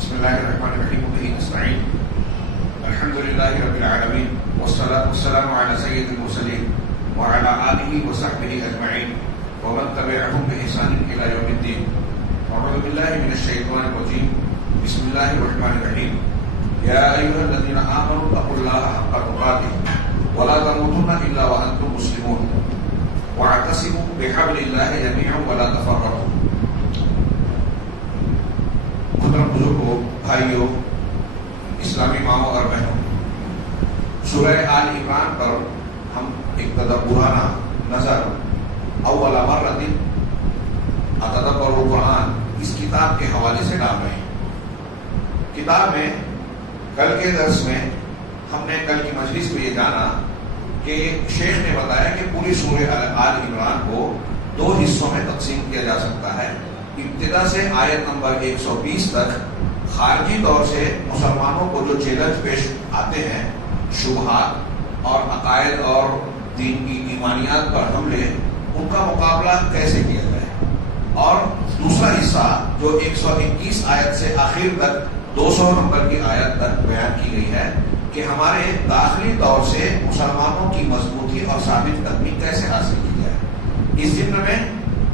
بسم الله الرحمن الرحيم وبه نستعين الحمد لله رب العالمين والصلاة والسلام على سيد المرسلين وعلى آله وصحبه أجمعين ومن تبعهم بإحسان إلى يوم الدين. أعوذ بالله من الشيطان الرجيم. بسم الله الرحمن الرحيم. يا أيها الذين آمنوا اتقوا الله حق تقاته ولا تموتن إلا وأنتم مسلمون واعتصموا بحبل الله جميعا ولا تفرقوا. محترم بزرگوں، بھائیوں، اسلامی ماؤں اور بہنوں، سورہ آل عمران پر ہم ایک تدبرانہ نظر اول مرۃ اتدبر القرآن اس کتاب کے حوالے سے ڈال رہے ہیں. کتاب میں کل کے درس میں ہم نے کل کی مجلس میں یہ جانا کہ شیخ نے بتایا کہ پوری سورہ آل عمران کو دو حصوں میں تقسیم کیا جا سکتا ہے. ابتدا سے آیت نمبر 120 تک خارجی طور سے مسلمانوں کو جو چیلنج پیش آتے ہیں، شبہات اور عقائد اور دین کی ایمانیات پر حملے، ان کا مقابلہ کیسے کیا جائے. اور دوسرا حصہ جو 121 آیت سے آخر تک 200 نمبر کی آیت تک بیان کی گئی ہے کہ ہمارے داخلی طور سے مسلمانوں کی مضبوطی اور ثابت قدمی کیسے حاصل کی جائے. اس ضمن میں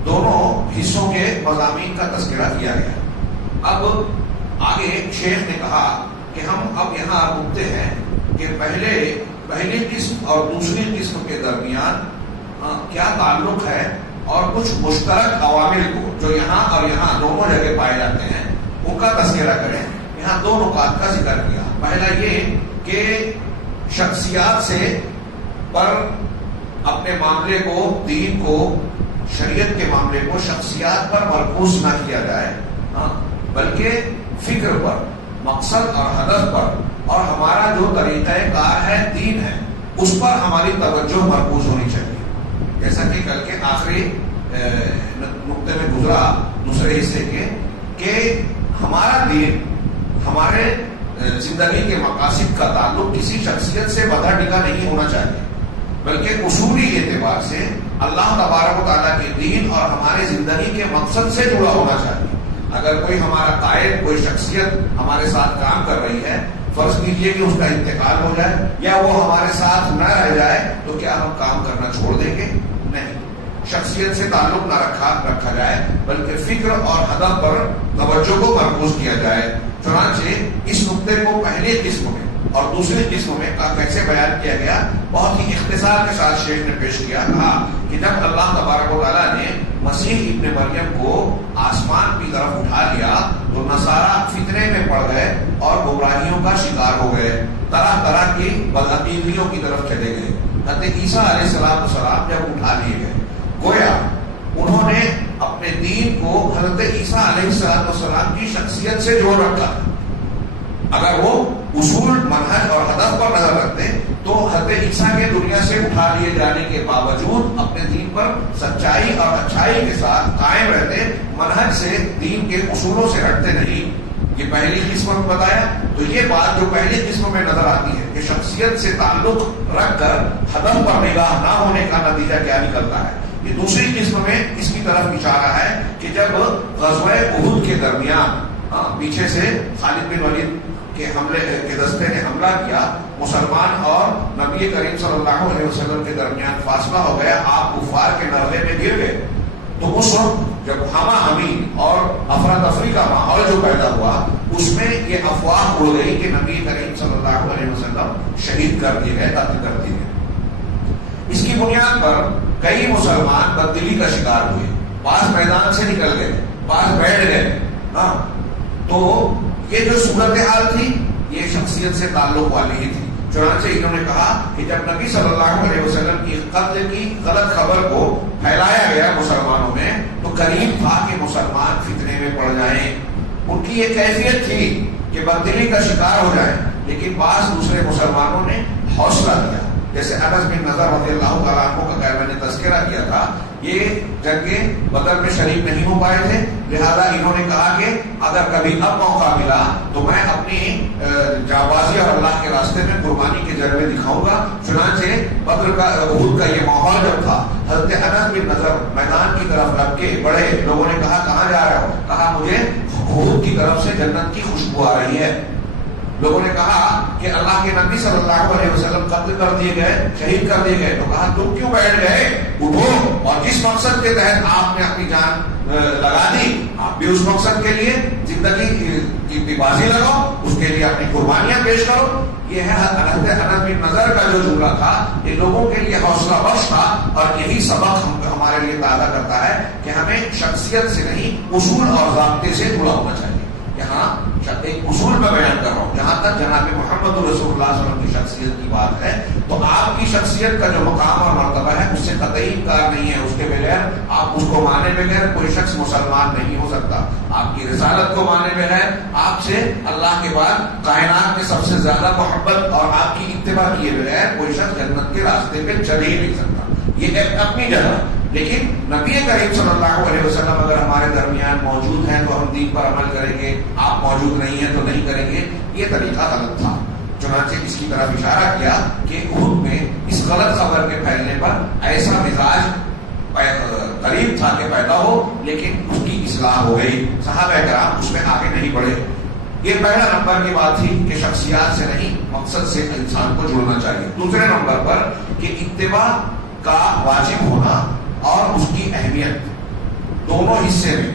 دونوں حصوں کے مضامین کا تذکرہ کیا گیا. اب آگے شیخ نے کہا کہ ہم اب یہاں رکتے ہیں کہ پہلی قسم اور دوسری قسم کے درمیان کیا تعلق ہے اور کچھ مشترک عوامل کو جو یہاں اور یہاں دونوں جگہ پائے جاتے ہیں ان کا تذکرہ کریں. یہاں دو نکات کا ذکر کیا. پہلا یہ کہ شخصیات سے پر اپنے معاملے کو، دین کو، شریعت کے معاملے کو شخصیات پر مرکوز نہ کیا جائے، بلکہ فکر پر، مقصد اور ہدف پر، اور ہمارا جو طریقہ کار ہے، دین ہے، اس پر ہماری توجہ مرکوز ہونی چاہیے. جیسا کہ کل کے آخری نقطے میں گزرا دوسرے حصے کے کہ ہمارا دین، ہمارے زندگی کے مقاصد کا تعلق کسی شخصیت سے بندھا ٹکا نہیں ہونا چاہیے، بلکہ اصولی اعتبار سے اللہ تبارک و تعالیٰ کے دین اور ہمارے زندگی کے مقصد سے جڑا ہونا چاہیے. اگر کوئی ہمارا قائد، کوئی شخصیت ہمارے ساتھ کام کر رہی ہے، فرض کیجئے کہ اس کا انتقال ہو جائے یا وہ ہمارے ساتھ نہ رہ جائے تو کیا ہم کام کرنا چھوڑ دیں گے؟ نہیں. شخصیت سے تعلق نہ رکھا جائے بلکہ فکر اور ہدف پر توجہ کو مرکوز کیا جائے. چنانچہ اس نقطے کو پہلی قسم میں اور دوسری قسم میں کیسے بیان کیا گیا، بہت ہی اختصار کے ساتھ شیخ نے پیش کیا. کہا کہ جب اللہ تبارک و تعالیٰ نے مسیح ابن مریم کو آسمان کی طرف اٹھا لیا تو نصارہ فتنے میں پڑ گئے اور گمراہیوں کا شکار ہو گئے، طرح طرح کی بدعقیدیوں کی طرف چلے گئے. حضرت عیسیٰ علیہ السلام جب اٹھا لیے گئے، گویا انہوں نے اپنے دین کو حضرت عیسیٰ علیہ السلام کی شخصیت سے جوڑ رکھا. اگر وہ اصول، منہج اور ہدف پر نظر رکھتے تو حضرت عیسیٰ کے دنیا سے اٹھا لیے جانے کے باوجود اپنے دین پر سچائی اور اچھائی کے ساتھ قائم رہتے، منہج سے، دین کے اصولوں سے ہٹتے نہیں. یہ پہلی قسم میں بتایا. تو یہ بات جو پہلی قسم میں نظر آتی ہے کہ شخصیت سے تعلق رکھ کر ہدف پر نگاہ نہ ہونے کا نتیجہ کیا نکلتا ہے. یہ دوسری قسم میں اس کی طرف اشارہ ہے کہ جب غزوہ احد کے درمیان پیچھے سے خالد بن ولید کے حملے کے دستے نے حملہ کیا، مسلمان اور نبی کریم صلی اللہ علیہ وسلم کے درمیان فاصلہ ہو گیا، آپ کفار کے نرغے میں گر گئے. تو اس وقت جب ہما ہمی اور افراتفری کا ماحول جو پیدا ہوا، اس میں یہ افواہ اڑ گئی کہ نبی کریم صلی اللہ علیہ وسلم شہید کر دیے گئے، قتل کر دیے گئے. اس کی بنیاد پر کئی مسلمان بددلی کا شکار ہوئے، بعض میدان سے نکل گئے، بعض بیٹھ گئے. تو یہ جو صورتحال تھی یہ شخصیت سے تعلق والی ہی تھی. چنانچہ انہوں نے کہا کہ جب نبی صلی اللہ علیہ وسلم کی قتل کی غلط خبر کو پھیلایا گیا مسلمانوں میں تو قریب تھا کہ مسلمان فتنے میں پڑ جائیں. ان کی یہ کیفیت تھی کہ بددلی کا شکار ہو جائیں، لیکن بعض دوسرے مسلمانوں نے حوصلہ دیا. جیسے انس بن نضر رضی اللہ تعالیٰ عنہ کا میں نے تذکرہ کیا تھا، یہ جنگ بدر میں شریک نہیں ہو پائے تھے، لہذا انہوں نے کہا کہ اگر کبھی اب موقع ملا تو میں اپنی جانبازی اور اللہ کے راستے میں قربانی کے جلوے دکھاؤں گا. چنانچہ بدر کا، احد کا یہ ماحول جب تھا، حضرت انس بن نضر میدان کی طرف لگ کے بڑھے. لوگوں نے کہا کہاں جا رہے ہو؟ کہا مجھے بھوت کی طرف سے جنت کی خوشبو آ رہی ہے. لوگوں نے کہا کہ اللہ کے نبی صلی اللہ علیہ وسلم قتل کر دیے گئے, شہید کر دیے گئے, تو کہا تم کیوں بیٹھ گئے, اٹھو, اور جس مقصد کے تحت آپ نے اپنی جان لگا دی آپ بھی اس مقصد کے لیے زندگی کی بازی لگاؤ, اس کے لیے اپنی قربانیاں پیش کرو. یہ ہے حضرت انس بن نضر کا جو جملہ تھا, یہ لوگوں کے لیے حوصلہ بخش تھا, اور یہی سبق ہمارے لیے تازہ کرتا ہے کہ ہمیں شخصیت سے نہیں اصول اور ضابطے سے جڑا ہونا چاہیے. یہاں ایک اصول میں بیان کر رہا ہوں. جہاں تک جناب محمد رسول اللہ صلی اللہ علیہ وسلم کی شخصیت کی بات ہے, تو آپ کی شخصیت کا جو مقام اور مرتبہ ہے اس سے قطعی انکار نہیں ہے. اس کے بغیر آپ اس کو مانے بغیر کوئی شخص مسلمان نہیں ہو سکتا. آپ کی رسالت کو مانے بغیر آپ سے اللہ کے بعد کائنات میں سب سے زیادہ محبت اور آپ کی اتباع کیے بغیر کوئی شخص جنت کے راستے پہ چل ہی نہیں سکتا. یہ ایک اپنی جگہ. لیکن نبی کریم صلی اللہ علیہ وسلم اگر ہمارے درمیان موجود ہیں تو ہم دین پر عمل کریں گے, آپ موجود نہیں ہیں تو نہیں کریں گے. یہ طریقہ غلط تھا. چنانچہ اس کی طرف اشارہ کیا کہ احد میں اس غلط خبر کے پھیلنے پر ایسا مزاج قریب تھا کہ پیدا ہو, لیکن اس کی اصلاح ہو گئی. صحابہ کرام اس میں آگے نہیں بڑھے. یہ پہلا نمبر کی بات تھی کہ شخصیات سے نہیں مقصد سے انسان کو جڑنا چاہیے. دوسرے نمبر پر کہ اتباع کا واجب ہونا اور اس کی اہمیت دونوں حصے میں,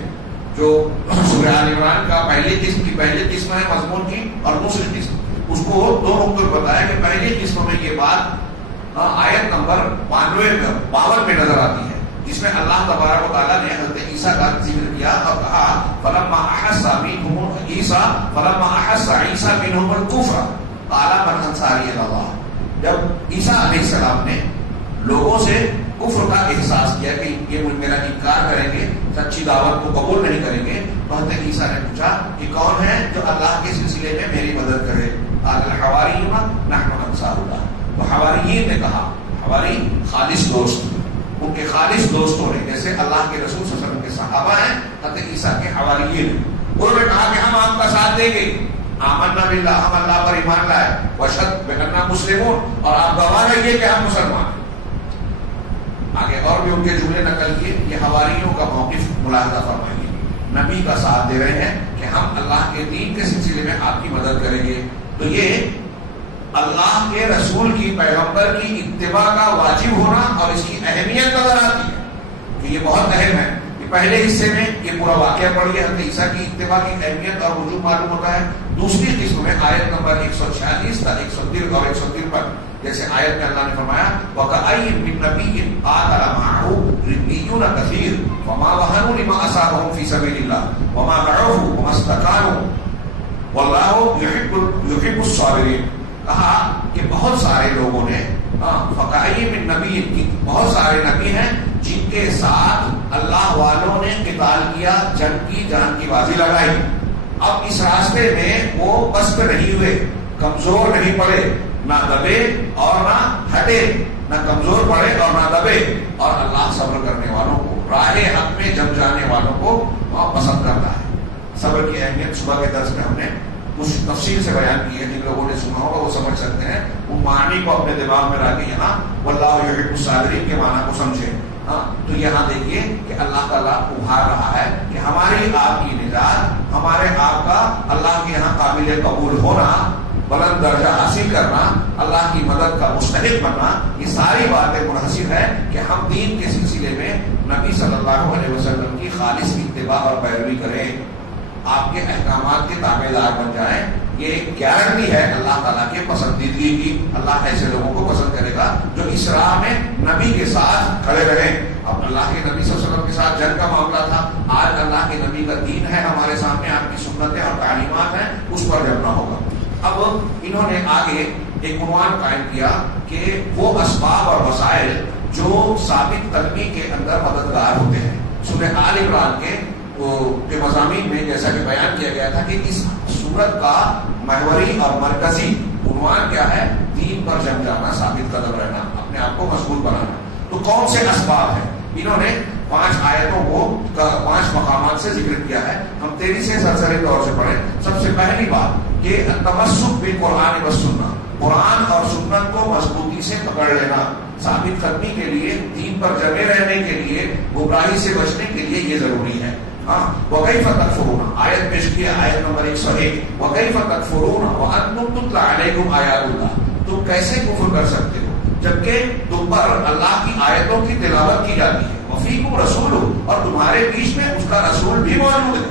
جو سورہ آل عمران کا پہلی قسم ہے مضمون کی, اور دوسری قسم, اس کو دو نقطوں بتایا کہ پہلی قسم میں یہ بات آیت نمبر 52 میں نظر آتی ہے, جس میں اللہ تبارک و تعالیٰ نے حضرت عیسیٰ کا ذکر کیا اور کہا فلما احس عیسیٰ منہم الکفر قال من انصاری الی اللہ. جب عیسیٰ علیہ السلام نے لوگوں سے کفر کا احساس کیا کہ یہ میرا انکار کریں گے, سچی دعوت کو قبول نہیں کریں گے, تو حضرت عیسیٰ نے پوچھا کہ کون ہے جو اللہ کے سلسلے میں میری مدد کرے. الحواریون نحن انصار اللہ. تو حواریین نے کہا, حواری خالص دوست, ان کے خالص دوستوں نے, جیسے اللہ کے رسول صلی اللہ علیہ وسلم کے صحابہ ہیں حضرت عیسیٰ کے حواریین, انہوں نے کہا کہ ہم آپ کا ساتھ دیں گے. آمنا باللہ, ہم اللہ پر ایمان لائے, واشهد بأننا مسلمون, اور آپ گواہ رہیے کہ ہم مسلمان ہیں. آگے اور بھی ان کے جملے نقل کیے. یہ حواریوں کا موقف ملاحظہ فرمائیے. نبی کا ساتھ دے رہے ہیں کہ ہم اللہ کے دین کے سلسلے میں آپ کی مدد کریں گے. تو یہ اللہ کے رسول کی, پیغمبر کی اتباع کا واجب ہونا اور اس کی اہمیت نظر آتی ہے کہ یہ بہت اہم ہے. یہ پہلے حصے میں یہ پورا واقعہ پڑھیے, حضرت عیسیٰ کی اتباع کی اہمیت اور وجوب معلوم ہوتا ہے. دوسری قسم میں آیت نمبر 146 تا 153 اور 153, جیسے آیت میں اللہ نے فرمایا وَكَأَيٍّ مِّن نَّبِيٍّ قَاتَلَ مَعَهُ رِبِّيُّونَ كَثِيرٌ وَمَا وَهَنُوا لِمَا أَصَابَهُمْ فِي سَبِيلِ اللَّهِ وَمَا ضَعُفُوا وَمَا اسْتَكَانُوا وَاللَّهُ يُحِبُّ الصَّابِرِينَ. کہا کہ بہت سارے لوگوں نے, فَكَأَيٍّ مِّن نَّبِيٍّ, بہت سارے نبی ہیں جن کے ساتھ اللہ والوں نے قتال کیا, جنگ کی, جان کی بازی لگائی. اب اس راستے میں وہ پست نہیں ہوئے, کمزور نہیں پڑے, نہ دبے اور نہ ہٹے, نہ کمزور پڑے اور نہ دبے, اور اللہ صبر کرنے والوں کو, راہ حق میں جم جانے والوں کو پسند کرتا ہے. صبر کی اہمیت صبح کے درس میں ہم نے کچھ تفصیل سے بیان کی ہے. جن لوگوں نے سنا ہوگا وہ سمجھ سکتے ہیں. وہ معنی کو اپنے دماغ میں لا کے یہاں واللہ یحب الصابرین کے معنی کو سمجھے. تو یہاں دیکھیے کہ اللہ تعالیٰ ابھار رہا ہے کہ ہماری آپ کی نجات, ہمارے آپ کا اللہ کے یہاں قابل قبول ہونا, بلند درجہ حاصل کرنا, اللہ کی مدد کا مستحق بننا, یہ ساری باتیں منحصر ہے کہ ہم دین کے سلسلے میں نبی صلی اللہ علیہ وسلم کی خالص اتباع اور پیروی کریں, آپ کے احکامات کے تابع دار بن جائیں. یہ گارنٹی ہے اللہ تعالیٰ کے پسندیدگی کی. اللہ ایسے لوگوں کو پسند کرے گا جو اس راہ میں نبی کے ساتھ کھڑے رہیں. اب اللہ کے نبی صلی اللہ علیہ وسلم کے ساتھ جنگ کا معاملہ تھا, آج اللہ کے نبی کا دین ہے ہمارے سامنے, آپ کی سنتیں اور تعلیمات ہیں, اس پر جمنا ہوگا. اب انہوں نے آگے ایک عنوان قائم کیا کہ وہ اسباب اور وسائل جو ثابت قدمی کے اندر مددگار ہوتے ہیں. سورہ آل عمران کے مضامین میں جیسا کہ بیان کیا گیا تھا کہ اس سورت کا محوری اور مرکزی عنوان کیا ہے, دین پر جم جانا, ثابت قدم رہنا, اپنے آپ کو مضبوط بنانا. تو کون سے اسباب ہیں؟ انہوں نے 5 آیتوں کو 5 مقامات سے ذکر کیا ہے. ہم تیزی سے سرسری طور سے پڑھیں. سب سے پہلی بات کہ تمسک بالقرآن والسنہ, قرآن اور سنت کو مضبوطی سے پکڑ لینا. ثابت قدمی کے لیے, دین پر جمے رہنے کے لیے, گمراہی سے بچنے کے لیے یہ ضروری ہے. وَكَيْفَ تَكْفُرُونَ آیت پیش کی ہے، آیت نمبر 101، وَكَيْفَ تَكْفُرُونَ وَأَنْتُمْ تُتْلَى عَلَيْكُمْ آیَاتُ اللَّهِ، تم کیسے کفر کر سکتے ہو جبکہ تم پر اللہ کی آیتوں کی تلاوت کی جاتی ہے، وَفِيكُمْ رَسُولُهُ، اور تمہارے بیچ میں اس کا رسول بھی موجود ہے۔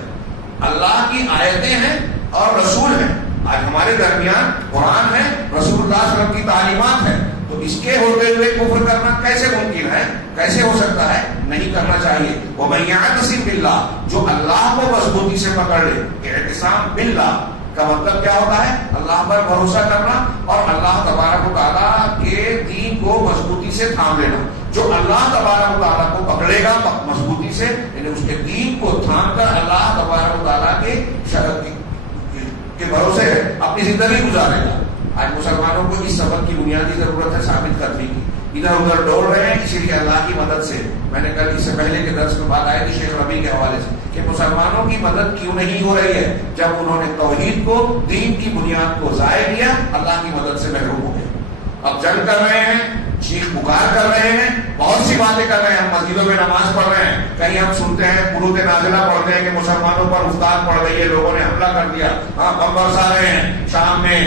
اللہ کی آیتیں ہیں اور رسول ہیں، آج ہمارے درمیان قرآن ہے، رسول اللہ صلی اللہ علیہ وسلم کی تعلیمات ہیں، تو اس کے ہوتے ہوئے کفر کرنا کیسے ممکن ہے، کیسے ہو سکتا ہے؟ نہیں کرنا چاہیے۔ وَمَن يَعْتَصِم بِاللَّهِ، جو اللہ کو مضبوطی سے پکڑ لے، اعتصام باللہ کا مطلب کیا ہوتا ہے؟ اللہ پر بھروسہ کرنا اور اللہ تبارک و تعالیٰ کے دین کو مضبوطی سے تھام لینا۔ جو اللہ تبارک و تعالیٰ کو پکڑے گا مضبوطی سے، یعنی اس کے دین کو تھام کر اللہ تبارک و تعالیٰ کے بھروسے ہے اپنی زندگی گزارے گا۔ آج مسلمانوں کو اس سبق کی بنیادی ضرورت ہے ثابت کرنے کی، ادھر ادھر دوڑ رہے ہیں، اسی لیے اللہ کی مدد سے، میں نے کل اس سے پہلے کے درس میں بات آئی تھی شیخ ربیع کے حوالے سے کہ مسلمانوں کی مدد کیوں نہیں ہو رہی ہے؟ جب انہوں نے توحید کو، دین کی بنیاد کو ضائع کیا، اللہ کی مدد سے محروم ہو گئے۔ اب جنگ کر رہے ہیں، چیخ پکار کر رہے ہیں، بہت سی باتیں کر رہے ہیں، ہم مسجدوں میں نماز پڑھ رہے ہیں، کہیں ہم سنتے ہیں قنوت نازلہ پڑھتے ہیں کہ مسلمانوں پر افتاد پڑ رہی ہے، لوگوں نے حملہ کر دیا، بم برسا رہے ہیں شام میں،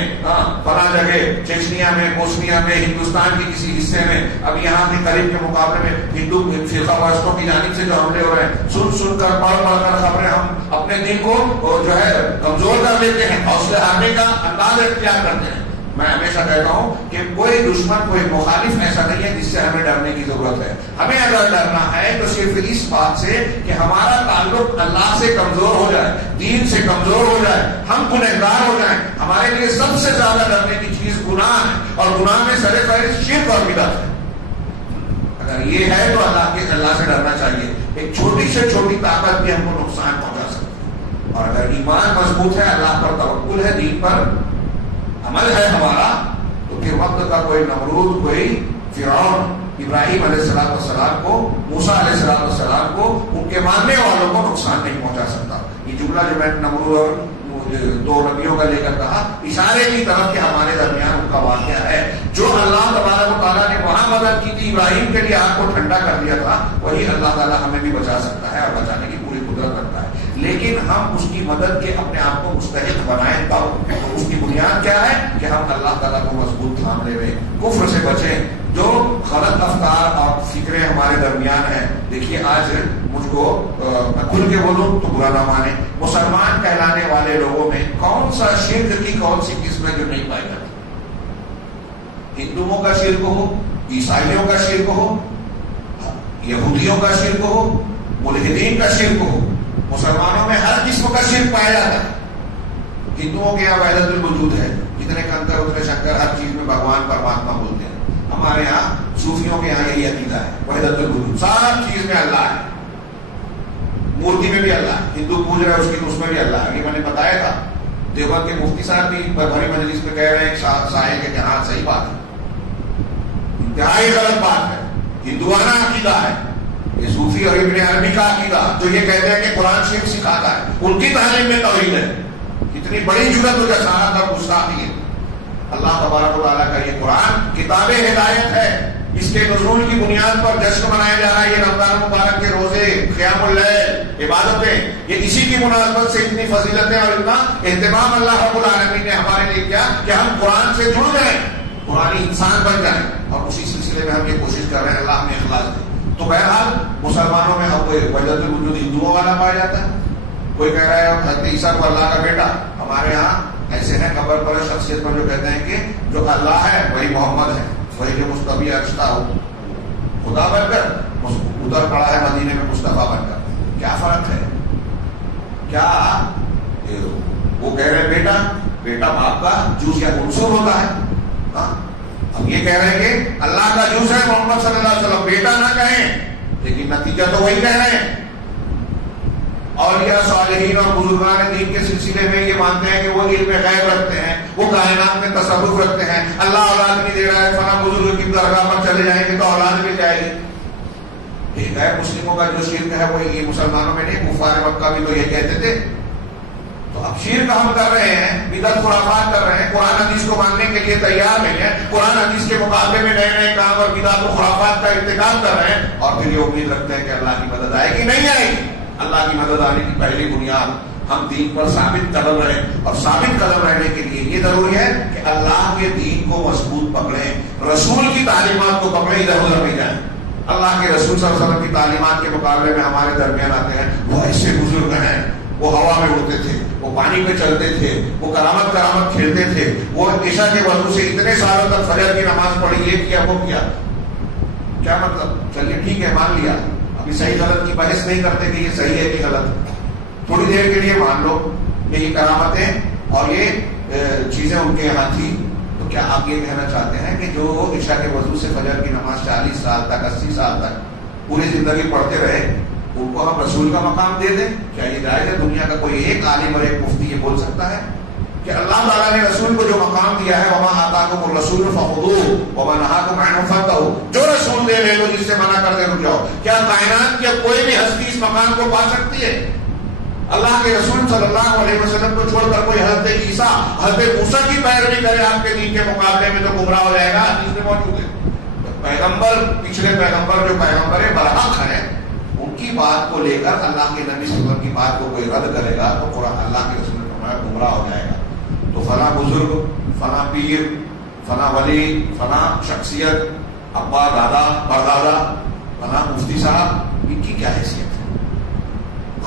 فلاں جگہ چیچنیا میں، بوسنیا میں، ہندوستان کے کسی حصے میں، اب یہاں کے قریب کے مقابلے میں ہندو فرقہ پرستوں کی جانب سے جو حملے ہو رہے ہیں، سن کر پڑھ کر خبریں ہم اپنے دل کو جو ہے کمزور کر لیتے ہیں، حوصلے ہارنے کا انداز اختیار کرتے ہیں۔ میں ہمیشہ کہتا ہوں کہ کوئی دشمن، کوئی مخالف ایسا نہیں ہے جس سے ہمیں ڈرنے کی ضرورت ہے۔ ہمیں اگر ڈرنا ہے تو صرف اس بات سے کہ ہمارا تعلق اللہ سے کمزور ہو جائے، دین سے کمزور ہو جائے، ہم گنہگار ہو جائیں۔ ہمارے لیے سب سے زیادہ ڈرنے کی چیز گناہ ہے، اور گناہ میں سر فہرست شرک اور بدعت ہے۔ اگر یہ ہے تو اللہ سے ڈرنا چاہیے۔ ایک چھوٹی سے چھوٹی طاقت بھی ہم کو نقصان پہنچا سکتی ہے، اور اگر ایمان مضبوط ہے، اللہ پر توکل ہے، دین پر عمل ہے ہمارا، تو پھر وقت کا کوئی نمرود، کوئی فرعون ابراہیم علیہ السلام کو، موسیٰ علیہ السلام کو، ان کے ماننے والوں کو نقصان نہیں پہنچا سکتا۔ یہ جملہ جو میں نمرود اور دو نبیوں کا لے کر کہا، اشارے کی طرف کہ ہمارے درمیان ان کا واقعہ ہے۔ جو اللہ تبارک و تعالیٰ نے وہاں مدد کی تھی، ابراہیم کے لیے آگ کو ٹھنڈا کر دیا تھا، وہی اللہ تعالیٰ ہمیں بھی بچا سکتا ہے اور بچانے کی پوری قدرت رکھتا ہے، لیکن ہم اس کی مدد کے اپنے آپ کو مستحق بنائیں تب۔ اس کی بنیاد کیا ہے کہ ہم اللہ تعالیٰ کو مضبوط تھام لے ہوئے، کفر سے بچیں۔ جو غلط افکار اور فکریں ہمارے درمیان ہیں، دیکھیے آج مجھ کو میں کھل کے بولوں تو برا نہ مانے، مسلمان کہلانے والے لوگوں میں کون سا شرک کی کون سی قسم ہے جو نہیں پائی جاتی؟ ہندوؤں کا شرک ہو، عیسائیوں کا شرک ہو، یہودیوں کا شرک ہو، ملحدین کا شرک ہو، مسلمانوں میں ہر قسم کا شرک پایا جاتا ہے۔ ہندوؤں کے یہاں وحدت الوجود ہے، جتنے کنکر اتنے شنکر، ہر چیز میں بھگوان پرماتما بولتے ہیں۔ ہمارے یہاں صوفیوں کے یہاں یہی عقیدہ ہے، وحدت الوجود، سب چیز میں اللہ ہے، مورتی میں بھی اللہ ہے، ہندو پوج رہے اس کی اس میں بھی اللہ ہے۔ یہ میں نے بتایا تھا، دیوبند کے مفتی صاحب بھی بھری مجلس میں کہہ رہے ہیں سائے کے ہاں صحیح بات ہے، انتہائی غلط بات ہے، ہندوانہ عقیدہ ہے یہ صوفی اور ابن عربی کا عقیدہ، جو یہ کہتے ہیں کہ قرآن شریف سکھاتا ہے، ان کی تعلیم میں توحید ہے۔ اتنی بڑی جرأت و جسارت اور گستاخی ہے۔ اللہ تبارک و تعالیٰ کا یہ قرآن کتاب ہدایت ہے، اس کے نزول کی بنیاد پر جشن منایا جا رہا ہے، یہ رمضان مبارک کے روزے، قیام اللیل، عبادتیں، یہ اسی کی مناسبت سے اتنی فضیلتیں اور اتنا اہتمام اللہ رب العالمین نے ہمارے لیے کیا کہ ہم قرآن سے جڑ جائیں، قرآنی انسان بن جائیں، اور اسی سلسلے میں ہم یہ کوشش کر رہے ہیں اللہ ہمیں اخلاص دے۔ تو بہرحال مسلمانوں میں اب وحدت الوجود ہندوؤں والا پایا جاتا ہے، کوئی کہہ رہا ہے حضرت عیسیٰ کو اللہ کا بیٹا، ہمارے یہاں ایسے ہیں قبر پر شخصیت پر جو کہتے ہیں کہ جو اللہ ہے وہی محمد ہے، وہی جو مصطفی ارشتہ ہو خدا بن کر ادھر پڑا ہے مدینے میں مصطفیٰ بن کر، کیا فرق ہے؟ کیا وہ کہہ رہے ہیں بیٹا باپ کا جوز یا عنصر ہوتا ہے؟ اب یہ کہہ رہے ہیں کہ اللہ کا جوز ہے محمد صلی اللہ علیہ وسلم، بیٹا نہ کہیں، لیکن نتیجہ تو وہی کہہ رہے ہیں۔ اولیاء صالحین اور بزرگان دین کے سلسلے میں یہ مانتے ہیں کہ وہ علم غیب رکھتے ہیں، وہ کائنات میں تصرف رکھتے ہیں، اللہ اولاد نہیں دے رہا ہے، فلاں بزرگ کی درگاہ پر چلے جائیں گے تو اولاد مل جائے گی۔ یہ غیر مسلموں کا جو شرک ہے وہ یہ مسلمانوں میں نہیں، کفار مکہ بھی تو یہ کہتے تھے۔ تو اب شرک ہم کر رہے ہیں، بدعت خرافات کر رہے ہیں، قرآن حدیث کو ماننے کے لیے تیار نہیں ہے، قرآن حدیث کے مقابلے میں نئے نئے کام اور بدعت و خرافات کا ارتکاب کر رہے ہیں، اور پھر یہ امید رکھتے ہیں کہ اللہ کی مدد آئے گی، نہیں آئے گی۔ اللہ کی مدد آنے کی پہلی بنیاد ہم دین پر ثابت قدم رہیں، اور ثابت قدم رہنے کے لیے یہ ضروری ہے کہ اللہ کے دین کو مضبوط پکڑیں، رسول کی تعلیمات کو پکڑیں، ادھر ادھر نہیں جائیں۔ اللہ کے رسول صلی اللہ علیہ وسلم کی تعلیمات کے مقابلے میں ہمارے درمیان آتے ہیں وہ ایسے بزرگ ہیں، وہ ہوا میں اڑتے تھے، وہ پانی پہ چلتے تھے، وہ کرامت کھیلتے تھے، وہ عشاء کے وضو سے اتنے سالوں تک فجر کی نماز پڑھی، یہ کیا وہ کیا، کیا مطلب؟ چلیے ٹھیک ہے مان لیا، ابھی صحیح غلط کی بحث نہیں کرتے کہ یہ صحیح ہے کہ غلط، تھوڑی دیر کے لیے مان لو کہ یہ کرامتیں اور یہ چیزیں ان کے یہاں تھی، تو کیا آپ یہ کہنا چاہتے ہیں کہ جو عشاء کے وضو سے فجر کی نماز 40 سال تک 80 سال تک پوری زندگی پڑھتے رہے ان کو ہم رسول کا مقام دے دیں؟ کیا یہ جائز ہے؟ دنیا کا کوئی ایک عالم اور ایک مفتی یہ بول سکتا ہے کہ اللہ تعالیٰ نے رسول کو جو مقام دیا ہے وَمَا آتَاكُمُ الرَّسُولُ فَخُذُوهُ وَمَا نَهَاكُمْ عَنْهُ فَانْتَهُوا، جو رسول دے لے لو، جس سے منع کر دے رک جاؤ۔ کیا کائنات کی کوئی بھی ہستی اس مقام کو پا سکتی ہے؟ اللہ کے رسول صلی اللہ علیہ وسلم کو چھوڑ کر کوئی حضرت عیسیٰ حضرت موسیٰ کی پیروی کرے آپ کے دین کے مقابلے میں تو گمراہ ہو جائے گا۔ حدیث میں موجود ہے پیغمبر، پچھلے پیغمبر جو پیغمبر برحق ہیں ان کی بات کو لے کر اللہ کے نبی صلی اللہ علیہ وسلم کی بات کو کوئی رد کرے گا تو قرآن اللہ کے رسول نے فرمایا گمراہ ہو جائے گا۔ تو فلاں بزرگ، فلاں پیر، فلاں ولی، فلاں شخصیت، ابا، دادا، پردادا، فلاں مفتی صاحب، ان کی کیا حیثیت ہے؟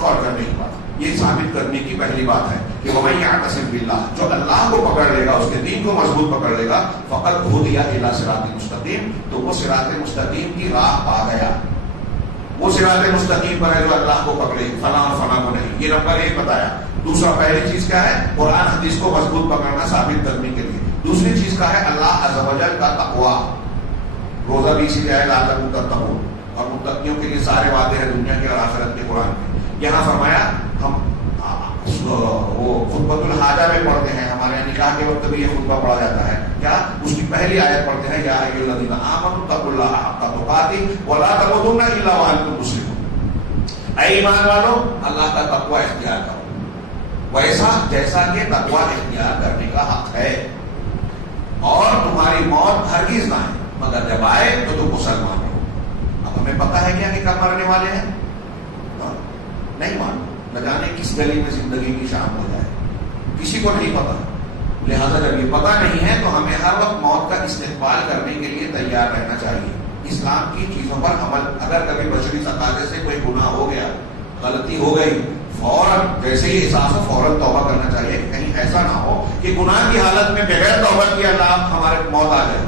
غور کرنے کی بات، یہ ثابت کرنے کی پہلی بات ہے کہ وَمَن يَعْتَصِم بِاللَّهِ، جو اللہ کو پکڑ لے گا، اس کے دین کو مضبوط پکڑ لے گا، فقط هُدِیَ إِلَىٰ صِرَاطٍ مستقیم، تو وہ صراط مستقیم کی راہ پا گیا۔ وہ صراط مستقیم پر ہے جو اللہ کو پکڑے، فلاں اور فلاں کو نہیں۔ یہ نمبر 1 بتایا۔ دوسرا، پہلی چیز کیا ہے؟ قرآن حدیث کو مضبوط پکڑنا ثابت کرنے کے لیے۔ دوسری چیز کا ہے اللہ عز و جل کا تقویٰ، روزہ بھی اسی لیے ہے لعلکم تتقون، اور متقیوں کے لیے سارے وعدے ہیں دنیا کے اور آخرت کے قرآن میں۔ یہاں فرمایا ہم وہ خطبۃ الحاجہ میں پڑھتے ہیں، ہمارے نکاح کے وقت بھی یہ خطبہ پڑھا جاتا ہے، کیا اس کی پہلی آیت پڑھتے ہیں یا ایھا الذین آمنوا اتقوا اللہ حق تقاتہ ولا تموتن الا وانتم مسلمون، اے ایمان والو اللہ کا تقوی اختیار کرو ویسا جیسا کہ تقوی اختیار کرنے کا حق ہے، اور تمہاری موت ہرگز نہ ہے مگر جب آئے تو تم مسلمان ہو۔ اب ہمیں پتہ ہے کیا کہ کب مرنے والے ہیں؟ نہیں معلوم، نہ جانے کس گلی میں زندگی کی شام ہو جائے، کسی کو نہیں پتا۔ لہذا جب یہ پتہ نہیں ہے تو ہمیں ہر وقت موت کا استقبال کرنے کے لیے تیار رہنا چاہیے۔ اسلام کی چیزوں پر عمل، اگر کبھی بشری تقاضے سے کوئی گناہ ہو گیا، غلطی ہو گئی، فوراً جیسے ہی احساس ہو فوراً توبہ کرنا چاہیے، کہیں ایسا نہ ہو کہ گناہ کی حالت میں بغیر توبہ کیے اللہ ہمارے موت آ جائے۔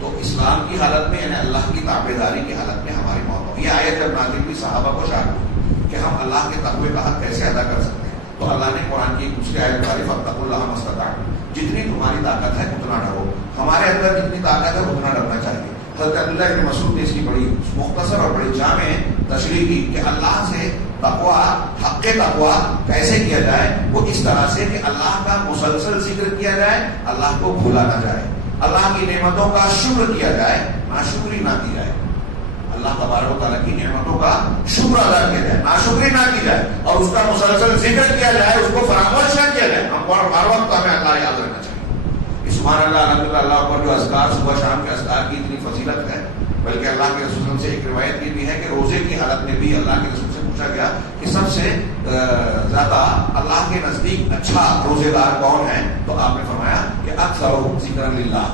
تو اسلام کی حالت میں یعنی اللہ کی تابعداری کی حالت میں ہماری موت ہو۔ یہ آیت جب نازل ہوئی صحابہ کو شاک ہوئی کہ ہم اللہ کے تقوی کا حق کیسے ادا کر سکتے ہیں، تو اللہ نے قرآن کی دوسری آیت بتائی فاتقوا اللہ ما استطعتم، جتنی تمہاری طاقت ہے اتنا ڈرو۔ ہمارے اندر جتنی طاقت ہے اتنا ڈرنا چاہیے۔ حضرت عبداللہ بن مسعود نے اس کی بڑی مختصر اور بڑی جامع تشریح کی کہ اللہ سے تقوی، حق تقوی کیسے کیا جائے، وہ اس طرح سے کہ اللہ کا مسلسل ذکر کیا جائے، اللہ کو بھولا نہ جائے، اللہ کی نعمتوں کا شکر کیا جائے، ناشکری نہ کی جائے، اللہ تبارک و تعالیٰ کی نعمتوں کا شکر ادا کیا جائے، ناشکری نہ کی جائے، اور اس کا مسلسل ذکر کیا جائے، اس کو فراموش نہ کیا جائے۔ ہم ہر وقت ہمیں اللہ یاد رکھنا چاہیے۔ سبحان اللہ، الحمدللہ، اللہ پر جو اذکار صبح شام کے اذکار کی اتنی فضیلت ہے، بلکہ اللہ کے رسول سے ایک روایت یہ بھی ہے کہ روزے کی حالت میں بھی اللہ کے رسول سے پوچھا گیا کہ سب سے زیادہ اللہ کے نزدیک اچھا روزے دار کون ہے، تو آپ نے فرمایا کہ اکثرهم ذکرا للہ،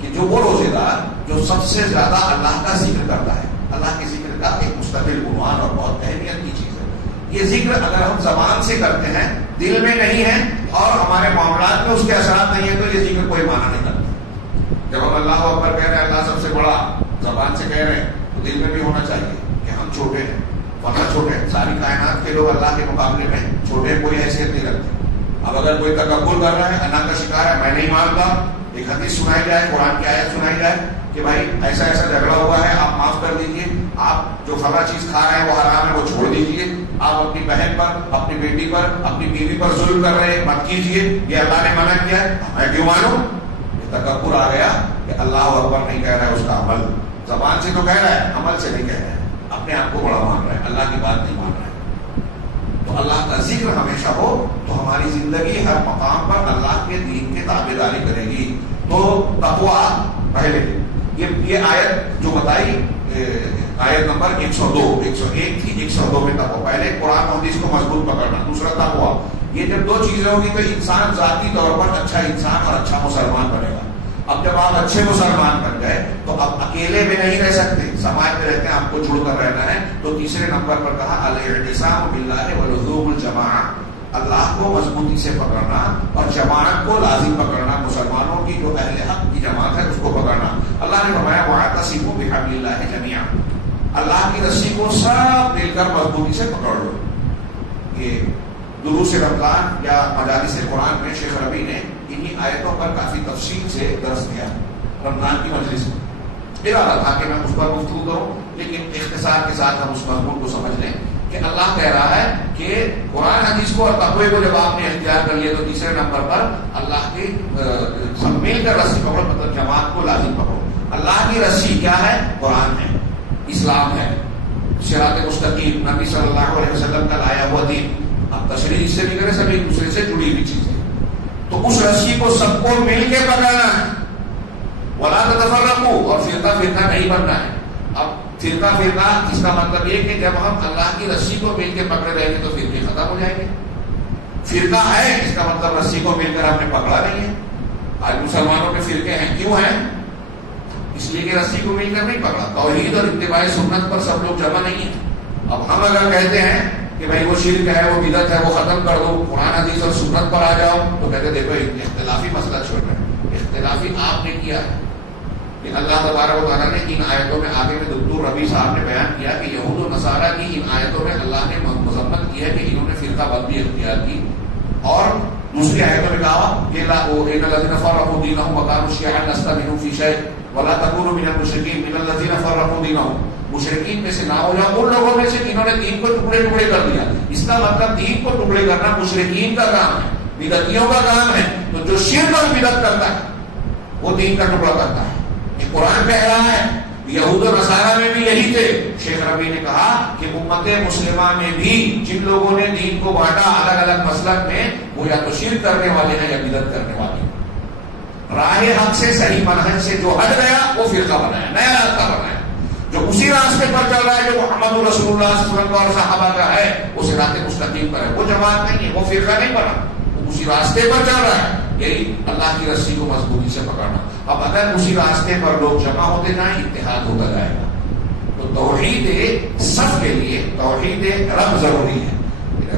کہ جو وہ روزے دار جو سب سے زیادہ اللہ کا ذکر کرتا ہے۔ اللہ کے ذکر کا ایک مستقل عنوان اور بہت اہمیت کی چیز ہے۔ یہ ذکر اگر ہم زبان سے کرتے ہیں، دل میں نہیں ہے اور ہمارے معاملات میں اس کے اثرات نہیں ہیں، تو یہ ذکر کوئی معنی نہیں کرتا۔ جب ہم اللہ اکبر کہہ رہے ہیں، اللہ سب سے بڑا، زبان سے کہہ رہے ہیں، تو دل میں بھی ہونا چاہیے کہ ہم چھوٹے ہیں، ورنہ چھوٹے ہیں۔ ساری کائنات کے لوگ اللہ کے مقابلے میں چھوٹے، کوئی حیثیت نہیں رکھتے۔ اب اگر کوئی تکبر کر رہا ہے، اللہ کا شکار ہے، میں نہیں مانتا، ایک حدیث سنائی جائے، قرآن کی آیت سنائی جائے کہ بھائی ایسا ایسا جھگڑا ہوا ہے، آپ معاف کر دیجئے، آپ جو فلاں چیز کھا رہے ہیں وہ حرام ہے، وہ چھوڑ دیجئے، آپ اپنی بہن پر، اپنی بیٹی پر، اپنی بیوی پر ظلم کر رہے ہیں، مت کیجئے، یہ اللہ نے منع کیا ہے، میں کیوں مانوں؟ یہ تکبر آ گیا کہ اللہ اکبر نہیں کہہ رہا ہے، اس کا عمل زبان سے تو کہہ رہا ہے، عمل سے نہیں کہہ رہا ہے، اپنے آپ کو بڑا مان رہا ہے، اللہ کی بات نہیں مان رہا ہے۔ تو اللہ کا ذکر ہمیشہ ہو تو ہماری زندگی ہر مقام پر اللہ کے دین کی تابعداری کرے گی۔ تو تقویٰ پہلے، یہ آیت جو بتائی آیت نمبر 102 101 تھی 102 میں تقویٰ. پہلے قرآن و حدیث کو مضبوط پکڑنا, دوسرا تقویٰ. یہ جب دو چیزیں ہوگی تو انسان ذاتی طور پر اچھا انسان اور اچھا مسلمان بنے گا. اب جب آپ اچھے مسلمان بن گئے تو اب اکیلے میں نہیں رہ سکتے, سماج میں رہتے ہیں, آپ کو جڑ کر رہنا ہے. تو تیسرے نمبر پر کہا الاعتصام باللہ ولزوم الجماعہ, اللہ کو مضبوطی سے پکڑنا اور جماعت کو لازم پکڑنا, مسلمانوں کی جو اہل حق کی جماعت ہے اس کو پکڑنا. اللہ نے فرمایا واعتصموا بحبل اللہ جميعا, اللہ کی رسی کو سب مل کر مضبوطی سے پکڑ لو. یہ دروس رمضان یا مجالس قرآن میں شیخ ربیع نے انہی آیتوں پر کافی تفصیل سے درس دیا رمضان کی مجلس میں. ارادہ تھا کہ میں اس پر گفتگو کروں, لیکن اختصار کے ساتھ ہم اس مضمون کو سمجھ لیں کہ اللہ کہہ رہا ہے کہ قرآن حدیث کو اور تقوی کو جب آپ نے اختیار کر لیا تو تیسرے نمبر پر اللہ کی سب مل کر رسی پکڑو, مطلب جماعت کو لازم پکڑو. اللہ کی رسی کیا ہے؟ قرآن ہے, اسلام ہے, صراط مستقیم, نبی صلی اللہ علیہ وسلم کا لایا ہوا دین. اب تشریح اس سے بھی کرے, سب ایک دوسرے سے جڑی ہوئی چیزیں. تو اس رسی کو سب کو مل کے پکڑنا ہے. ولا تتفرقوا, اور فرقہ فرقہ نہیں بننا ہے. اب فرقہ فرقہ اس کا مطلب یہ کہ جب ہم اللہ کی رسی کو مل کے پکڑے رہیں گے تو فرقے ختم ہو جائیں گے. فرقہ ہے اس کا مطلب رسی کو مل کر ہم نے پکڑا نہیں ہے. آج مسلمانوں کے فرقے ہیں, کیوں ہیں؟ اس لیے کہ رسی کو مل کر نہیں پکڑا. توحید اور اتباع سنت پر سب لوگ جمع نہیں ہیں. اب ہم اگر کہتے ہیں کہ بھائی وہ شرک ہے, وہ بدعت ہے, وہ ختم کر دو, قرآن حدیث اور سنت پر آ جاؤ, تو کہتے دیکھو اختلافی مسئلہ چھوڑ رہے ہیں. اختلافی آپ نے کیا ہے کہ اللہ تبارک و تعالیٰ نے ان آیتوں میں, آگے میں دکتور ربیع صاحب نے بیان کیا کہ یہود و نصارہ کی ان آیتوں میں اللہ نے مذمت کی ہے کہ انہوں نے فرقہ بندی اختیار کی. اور دوسری آیتوں میں کہا کہ ان الذین فرقوا دینهم وكانوا شیعا لست منهم فی شیء ولا تکونوا من المشرکین من الذین فرقوا دینهم, مشرکین میں سے نہ ہو جاؤ ان لوگوں میں سے جنہوں نے دین کو ٹکڑے ٹکڑے کر دیا. اس کا مطلب دین کو ٹکڑے کرنا مشرکین کا کام ہے, بدعتیوں کا کام ہے. تو جو شرک اور بدعت کرتا ہے وہ دین کا ٹکڑا کرتا ہے. یہ قرآن کہہ رہا ہے. یہود و نصارہ میں بھی یہی تھے. شیخ ربیع نے کہا کہ امت مسلمہ میں بھی جن لوگوں نے دین کو بانٹا الگ الگ مسلک میں, وہ یا تو شرک کرنے والے ہیں یا بدعت کرنے والے ہیں. راہ حق سے, صحیح منہج سے جو ہٹ گیا وہ فرقہ بنایا, نیا راستہ بنایا. جو اسی راستے پر چل رہا ہے جو محمد رسول اللہ صلی اللہ علیہ وسلم اور صحابہ کا ہے, وہ صراط مستقیم پر ہے. وہ جماعت نہیں ہے, وہ فرقہ نہیں بنا, وہ اسی راستے پر چل رہا ہے. یہی اللہ کی رسی کو مضبوطی سے پکڑنا. اب اگر اسی راستے پر لوگ جمع ہوتے جائیں, اتحاد ہوتا جائے گا. تو توحید صف کے لیے توحید رب ضروری ہے.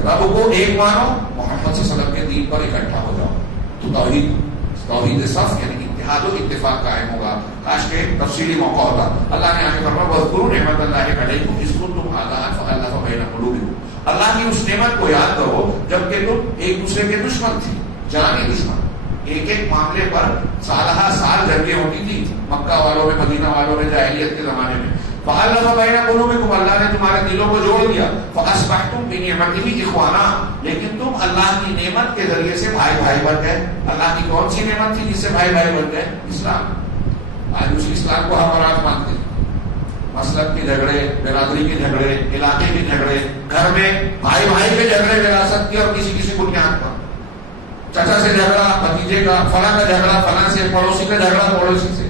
رب کو ایک مانو, محمد صلی اللہ علیہ وسلم کے دین پر اکٹھا ہو جاؤ, تو توحید صف یعنی اتحاد و اتفاق قائم ہوگا. کاش کے تفصیلی موقع ہوتا. اللہ نے آگے فرمایا واذکروا نعمت اللہ علیکم اذ کنتم اعداء فالف بین قلوبکم. اللہ کی اس نعمت کو یاد کرو جبکہ تم ایک دوسرے کے دشمن تھے, جانی دشمن. ایک ایک معاملے پر سالہ سال جنگیں ہوتی تھی مکہ والوں میں, مدینہ والوں میں, جاہلیت کے زمانے میں. فالف بین قلوبکم, اللہ نے تمہارے دلوں کو جوڑ دیا. فاصبحتم بنعمتہ اخوانا, لیکن تم اللہ کی نعمت کے ذریعے سے بھائی بھائی بن گئے. اللہ کی کون سی نعمت تھی جس سے بھائی بھائی بن گئے؟ اسلام. آج اسی اسلام کو حقارات مانتے ہیں. مسلک کے جھگڑے, برادری کے جھگڑے, علاقے کے جھگڑے, گھر میں بھائی بھائی کے جھگڑے وراثت کی اور کسی بنیاد پر, چچا سے جھگڑا بھتیجے کا, فلاں کا جھگڑا فلاں سے, پڑوسی کا جھگڑا پڑوسی سے.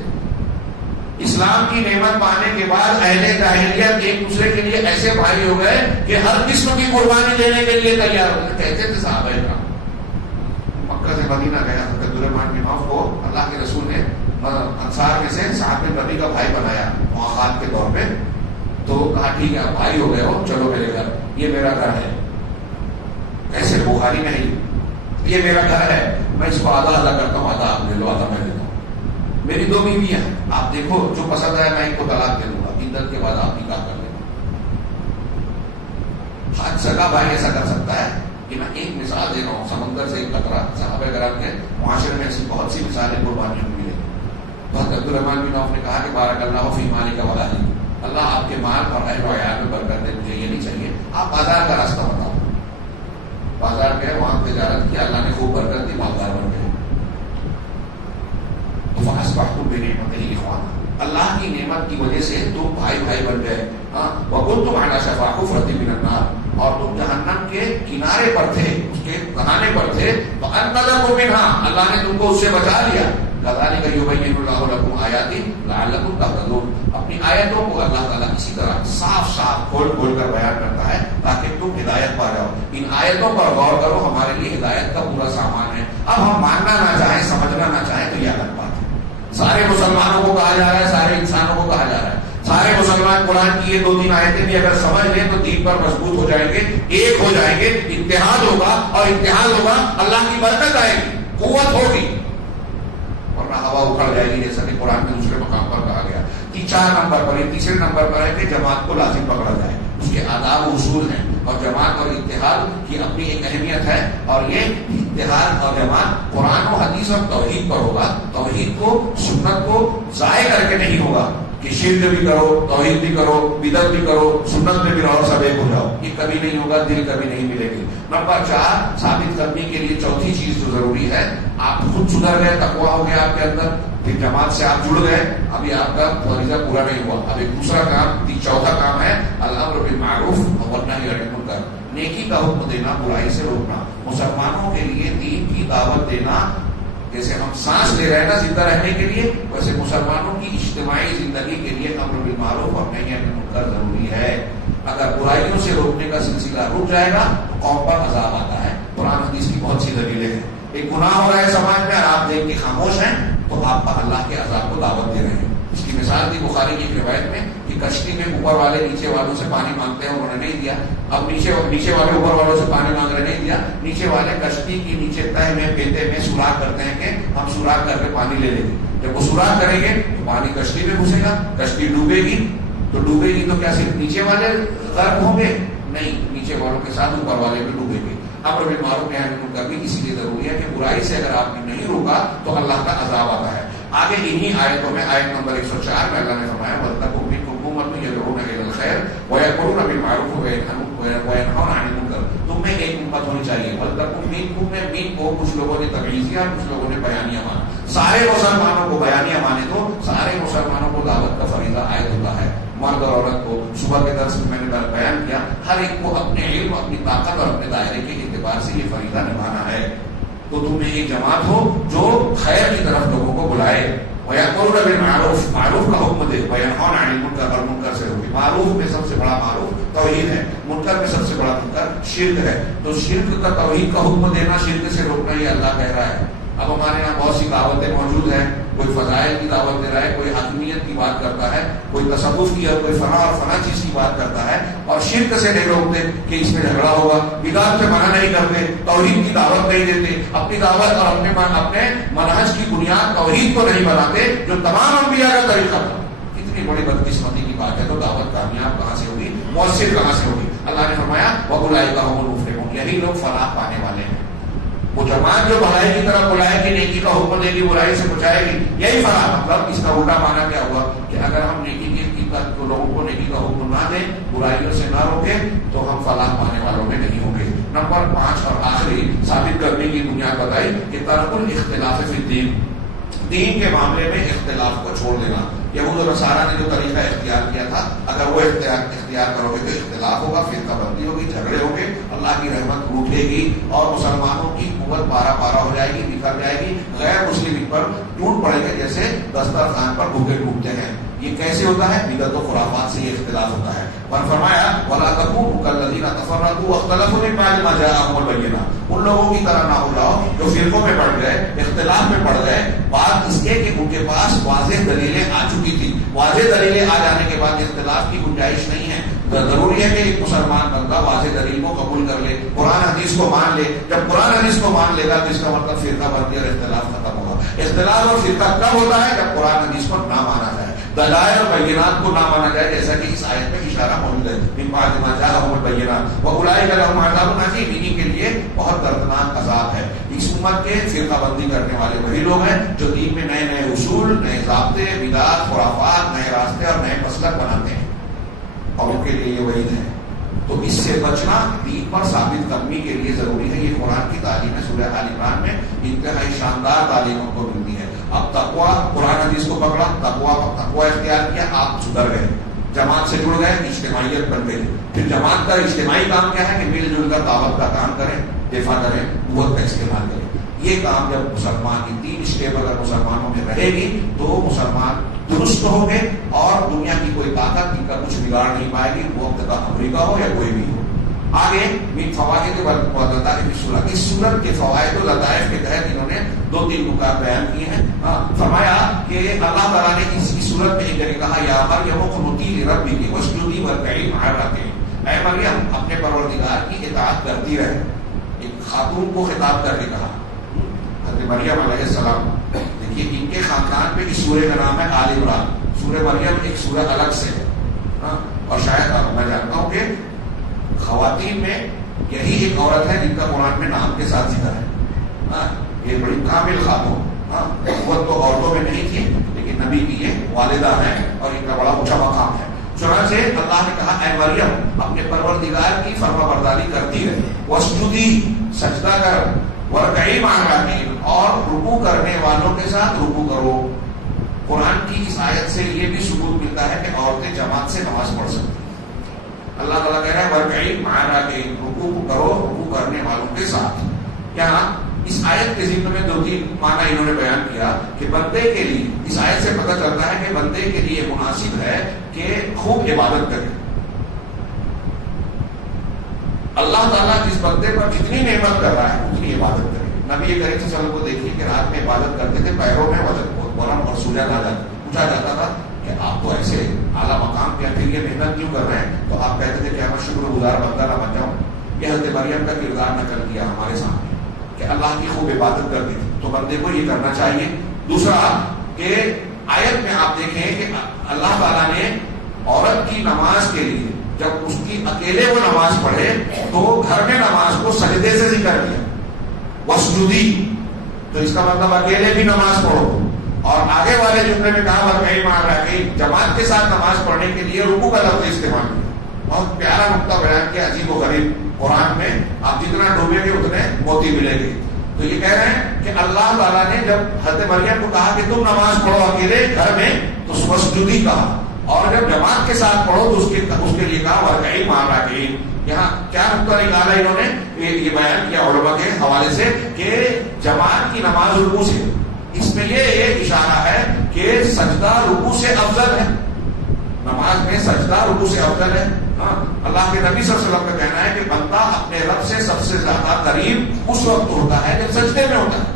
اسلام کی نعمت پانے کے بعد اہل جاہلیت ایک دوسرے کے لیے ایسے بھائی ہو گئے کہ ہر قسم کی قربانی دینے کے لیے تیار ہو گئے. کہتے تھے صحابہ کرام, مکہ سے مدینہ گیا حضرت عبدالرحمن بن عوف کو اللہ کے رسول نے انصار میں سے صحابہ نبی کا بھائی بنایا مواخات کے طور پہ. تو کہا ٹھیک ہے آپ بھائی ہو گئے ہو, چلو میرے گھر, یہ میرا گھر ہے. کیسے؟ بخاری میں نہیں, یہ میرا گھر ہے, میں اس کو آدھا ادا کرتا ہوں, آدھا آپ لے لو, آدھا میں لیتا ہوں. میری 2 بیویاں ہیں, آپ دیکھو جو پسند آئے میں ایک کو طلاق دے دوں گا, عدت کے بعد آپ نکاح کر لیں. آج سگا بھائی ایسا کر سکتا ہے کہ میں ایک مثال دے رہا ہوں, سمندر سے ایک قطرہ. صحابہ کرام کے معاشرے میں ایسی بہت سی مثالیں قربانیوں میں ملیں. حضرت عبدالرحمن بن عوف نے کہا کہ بارک اللہ فی مالک و اہلک, اللہ آپ کے مال اور اہل و عیال میں برکت دے, مجھے یہ نہیں چاہیے, آپ بازار کا راستہ بتاؤ. بازار گئے, وہاں تجارت کیا, اللہ نے خوب برکت دی, مالدار بن گئے. فاصبحتم بنعمتہ اخوانا, اللہ کی نعمت کی وجہ سے تم بھائی بھائی بن گئے. وکنتم علی شفا حفرۃ من النار, اور تم جہنم کے کنارے پر تھے, اس کے بہانے پر تھے. فانقذکم منھا, اللہ نے تم کو اس سے بچا لیا. کذالک یبین اللہ لکم آیاتہ لعلکم تہتدون. اپنی آیتوں کو اللہ تعالیٰ اسی طرح صاف صاف کھول کھول کر بیان کرتا ہے تاکہ تم ہدایت پا جاؤ. ان آیتوں پر غور کرو, ہمارے لیے ہدایت کا پورا سامان ہے. اب ہم ماننا نہ چاہیں, سمجھنا نہ چاہیں تو یہ الگ بات ہے. سارے مسلمانوں کو کہا جا رہا ہے, سارے انسانوں کو کہا جا رہا ہے, سارے مسلمان قرآن کی یہ 2-3 آیتیں بھی اگر سمجھ لیں تو دین پر مضبوط ہو جائیں گے, ایک ہو جائیں گے. اتحاد ہوگا, اور اتحاد ہوگا اللہ کی برکت آئے گی, قوت ہوگی, ورنہ ہوا اکھڑ جائے گی, جیسا کہ قرآن کے دوسرے مقام پر کہا گیا. 4 نمبر پر, یہ تیسرے نمبر پر ہے کہ جماعت کو لازم پکڑا جائے. اس کے آداب و اصول ہیں, اور جماعت اور اتحاد کی اپنی ایک اہمیت ہے. اور یہ اتحاد اور جماعت قرآن و حدیث اور توحید پر ہوگا. توحید کو, سنت کو ضائع کر کے نہیں ہوگا کہ شرک بھی کرو, توحید بھی کرو, بدعت بھی کرو, سنت میں بھی رہو, سب ایک ہو جاؤ. یہ کبھی نہیں ہوگا, دل کبھی نہیں ملے گی. نمبر 4 ثابت کرنے کے لیے چوتھی چیز جو ضروری ہے, آپ خود سدھر گئے, تقویٰ ہو گیا آپ کے اندر, پھر جماعت سے آپ جڑ گئے, ابھی آپ کا فریضہ پورا نہیں ہوا. اب ایک دوسرا کام, چوتھا کام ہے الامر بالمعروف والنہی عن المنکر, نیکی کا حکم دینا, برائی سے روکنا. مسلمانوں کے لیے دین کی دعوت دینا, جیسے ہم سانس لے رہے ہیں نا زندہ رہنے کے لیے, ویسے مسلمانوں کی اجتماعی زندگی کے لیے امر بالمعروف اور نہی عن المنکر ضروری ہے. اگر برائیوں سے روکنے کا سلسلہ رک جائے گا تو قوم پر عذاب آتا ہے. قرآن حدیث کی بہت سی دلیلیں ہیں. ایک گناہ ہو رہا ہے سماج میں, آپ دیکھ کے خاموش ہیں تو آپ اللہ کے عذاب کو دعوت دے رہے ہیں. اس کی مثال دی بخاری کی ایک روایت میں کہ کشتی میں اوپر والے نیچے والوں سے پانی مانگتے ہیں, انہوں نے نہیں دیا. اب نیچے والے اوپر والوں سے پانی مانگ رہے, نہیں دیا. نیچے والے کشتی کی نیچے تہ میں, پیتے میں سوراخ کرتے ہیں کہ ہم سوراخ کر کے پانی لے لیں گے. جب وہ سوراخ کریں گے تو پانی کشتی میں گھسے گا, کشتی ڈوبے گی. تو ڈوبے گی تو کیا صرف نیچے والے غرق ہوں گے؟ نہیں, نیچے والوں کے ساتھ اوپر والے بھی ڈوبے گے. امر بالمعروف نہی عن المنکر بھی اسی لیے ضروری ہے کہ برائی سے اگر آپ نے نہیں روکا تو اللہ کا عذاب آتا ہے. آگے انہی آیتوں میں, آیت نمبر 104 میں اللہ نے فرمایا وَلْتَكُن مِنكُمْ أُمَّةٌ يَدْعُونَ إِلَى الْخَيْرِ وَيَأْمُرُونَ بِالْمَعْرُوفِ وَيَنْهَوْنَ عَنِ الْمُنكَرِ. تم میں ایک امت ہونی چاہیے. وَلْتَكُن مِنكُم میں مین کو کچھ لوگوں نے تبعیضیہ اور کچھ لوگوں نے بیانیہ مانا. سارے مسلمانوں کو بیانیہ مانے تو سارے مسلمانوں کو دعوت کا فریضہ عائد ہوتا ہے. مرد اور عورت کو, صبح کے درس میں نے بیان کیا, ہر ایک کو اپنے علم, اپنی طاقت اور اپنے دائرے کے اعتبار سے یہ فریضہ نبھانا ہے. تو تم میں ایک جماعت ہو جو خیر کی طرف لوگوں کو بلائے. وَيَأْمُرُونَ بِالْمَعْرُوفِ, معروف کا حکم دے. وَيَنْهَوْنَ عَنِ الْمُنكَرِ, اور منکر سے روکے. معروف میں سب سے بڑا معروف توحید ہے, منکر میں سب سے بڑا منکر شرک ہے. تو شرک کا, توحید کا حکم دینا, شرک سے روکنا, یہ اللہ کہہ رہا ہے. اب ہمارے یہاں بہت سی دعوتیں موجود ہیں, کوئی فضائل کی دعوت دے رہا ہے, کوئی حاکمیت کی بات کرتا ہے, کوئی تصوف کی, اور کوئی فنا اور فنا چیز کی بات کرتا ہے, اور شرک سے نہیں روکتے کہ اس میں جھگڑا ہوگا, بدعت سے منع نہیں کرتے, توحید کی دعوت نہیں دیتے, اپنی دعوت اور اپنے منہج کی بنیاد توحید کو نہیں بناتے جو تمام انبیاء کا طریقہ تھا. کتنی بڑی بدقسمتی کی بات ہے. تو دعوت کامیاب کہاں سے ہوگی, مؤثر کہاں سے ہوگی؟ اللہ نے فرمایا وَأُولَٰئِکَ هُمُ الْمُفْلِحُونَ, یہی لوگ فلاح پانے والے ہیں. وہ جماعت جو بھلائی کی طرف بلائے گی, نیکی کا حکم دے گی, برائی سے بچائے گی, یہی فلاح. مطلب اس کا الٹا معنی کیا ہوا کہ اگر ہم نیکی کی تو لوگوں کو نیکی کا حکم نہ دیں, برائیوں سے نہ روکیں, تو ہم فلاح پانے والوں میں نہیں ہوں گے. نمبر 5 اور آخری ثابت کرنے کی بنیاد بتائی کہ ترک الاختلاف فی الدین, دین کے معاملے میں اختلاف کو چھوڑ دینا. یہود و نصارہ نے جو طریقہ اختیار کیا تھا, اگر وہ اختیار کرو گے تو اختلاف ہوگا, فرقہ بندی ہوگی, جھگڑے ہوں گے, اللہ کی رحمت روٹے گی, اور مسلمانوں کی قوت پارا پارا ہو جائے گی, بکھر جائے گی, غیر مسلم پر ٹوٹ پڑے گے جیسے دسترخوان پر بھوکے ٹوٹتے ہیں. یہ کیسے ہوتا ہے؟ بدعت و خرافات سے یہ اختلاف ہوتا ہے. اور فرمایا وَلَا تَكُونُوا كَالَّذِينَ تَفَرَّقُوا وَاخْتَلَفُوا مِن بَعْدِ مَا جَاءَهُمُ الْبَيِّنَاتُ, ان لوگوں کی طرح نہ ہو جاؤ جو فرقوں میں پڑ گئے, اختلاف میں پڑ گئے, بات اس کے کہ ان کے پاس واضح دلیلیں آ چکی تھی. واضح دلیلیں آ جانے کے بعد اختلاف کی گنجائش نہیں ہے. ضروری ہے کہ ایک مسلمان بندہ واضح دلیل کو قبول کر لے, قرآن حدیث کو مان لے. جب قرآن حدیث کو مان لے گا تو اس کا مطلب فرقہ بندی اور اختلاف ختم ہوگا. اختلاف اور فرقہ کب ہوتا ہے؟ جب قرآن حدیث کو نہ مانا جائے, دلائل اور بینات کو نہ مانا جائے, جیسا کہ اس آیت میں اشارہ موجود ہے. من بعد ما جاءهم البینات واولئک لهم عذاب عظیم, انہی کے لیے بہت دردناک عذاب ہے. اس امت کے فرقہ بندی کرنے والے وہی لوگ ہیں جو دین میں نئے نئے اصول, نئے ضابطے, بدعات, خرافات, نئے راستے اور نئے مسلک بناتے ہیں, اور ان کے لیے یہ وعید ہے. تو اس سے بچنا دین پر ثابت قدمی کے لیے ضروری ہے. یہ قرآن کی تعلیم ہے. سورہ آل عمران میں انتہائی شاندار تعلیم ہم کو ملتی ہے. اب تقویٰ, قرآن حدیث کو پکڑا, تقویٰ اختیار کیا, آپ سدھر گئے, جماعت سے جڑ گئے, اجتماعیت بن گئی. پھر جماعت کا اجتماعی کام کیا ہے کہ مل جل کر دعوت کا کام کریں, دفاع کریں, قوت کا استعمال کریں. یہ کام جب مسلمان کی 3 اسٹیپ اگر مسلمانوں میں رہے گی تو مسلمان درست ہوں گے اور دنیا کی کوئی طاقت ان کا کچھ بگاڑ نہیں پائے گی، وہ اب تک امریکہ ہو یا کوئی بھی ہو۔ آگے من فوائد واللطائف کی صورت، اس صورت کے فوائد و لطائف کے تحت انہوں نے 2-3 نکات بیان کیے ہیں۔ فرمایا کہ اللہ تعالیٰ نے اس کی صورت میں ایک جگہ کہا یا مریم اقنتی لربک واسجدی وارکعی مع الراکعین، اے مریم اپنے پروردگار کی اطاعت کرتی رہے۔ ایک خاتون کو خطاب کر کے کہا، حضرت مریم علیہ السلام، دیکھیے ان کے خاندان پہ اس سورہ کا نام ہے آل عمران، سورہ مریم ایک سورہ الگ سے ہے، اور شاید میں جانتا ہوں کہ خواتین میں یہی ایک عورت ہے جن کا قرآن میں نام کے ساتھ ذکر ہے، یہ بڑی کامل خاتون، قوت تو عورتوں میں نہیں تھی لیکن نبی کی یہ والدہ ہے اور ان کا بڑا اونچا مقام ہے۔ چنانچہ اللہ نے کہا اے مریم اپنے پروردگار کی فرما برداری کرتی ہے، واسجدی سجدہ کر، وارکعی مع الراکعین اور رکوع کرنے والوں کے ساتھ رکوع کرو۔ قرآن کی اس آیت سے یہ بھی ثبوت ملتا ہے کہ عورتیں جماعت سے نماز پڑھ سکتی ہیں۔ اللہ تعالیٰ کہہ رہا ہے وارکعی مع الراکعین، رکوع کرو رکوع کرنے والوں کے ساتھ۔ یہاں اس آیت کے ذکر میں 2-3 معنی انہوں نے بیان کیا کہ بندے کے لیے اس آیت سے پتہ چلتا ہے کہ بندے کے لیے مناسب ہے کہ خوب عبادت کرے۔ اللہ تعالیٰ جس بندے پر جتنی نعمت کر رہا ہے اتنی عبادت کرے۔ نبی کریم صلی اللہ علیہ وسلم کو دیکھیے کہ رات میں عبادت کرتے تھے، پیروں میں ورم اور سوجا پوچھا جاتا تھا کہ آپ تو ایسے اعلیٰ مقام پہ پھر یہ محنت کیوں کر رہے ہیں؟ تو آپ کہتے تھے کہ میں شکر گزار بندہ نہ بن جاؤں۔ یہ حضرت مریم کا کردار نقل کیا ہمارے سامنے کہ اللہ کی خوب عبادت کرتی تھی، تو بندے کو یہ کرنا چاہیے۔ دوسرا کہ آیت میں آپ دیکھیں کہ اللہ تعالیٰ نے عورت کی نماز کے لیے جب اس کی اکیلے وہ نماز پڑھے تو گھر میں نماز کو سجدے سے ذکر کیا، واسجدی، تو اس کا مطلب اکیلے بھی نماز پڑھو، اور آگے والے جملے میں کہا وارکعی مع الراکعین، جماعت کے ساتھ نماز پڑھنے کے لیے رکوع کا لفظ استعمال کیا۔ بہت پیارا نقطہ بیان کیا، عجیب و غریب، قرآن میں آپ جتنا ڈھونڈیں گے اتنے موتی ملیں گے۔ تو یہ کہہ رہے ہیں کہ اللہ تعالیٰ نے جب حضرت مریم کو کہا کہ تم نماز پڑھو اکیلے گھر میں تو واسجدی کہا، اور جب جماعت کے ساتھ پڑھو تو اس کے لیے کہا وارکعی مع الراکعین۔ یہاں کیا نقطہ نکالا انہوں نے، یہ بیان کیا علماء کے حوالے سے کہ جماعت کی نماز رکوع سے، اس میں یہ اشارہ ہے کہ سجدہ رکوع سے افضل ہے، نماز میں سجدہ رکوع سے افضل ہے۔ اللہ کے نبی صلی اللہ علیہ وسلم کا کہنا ہے کہ بندہ اپنے رب سے سب سے زیادہ قریب اس وقت ہوتا ہے جب سجدے میں ہوتا ہے۔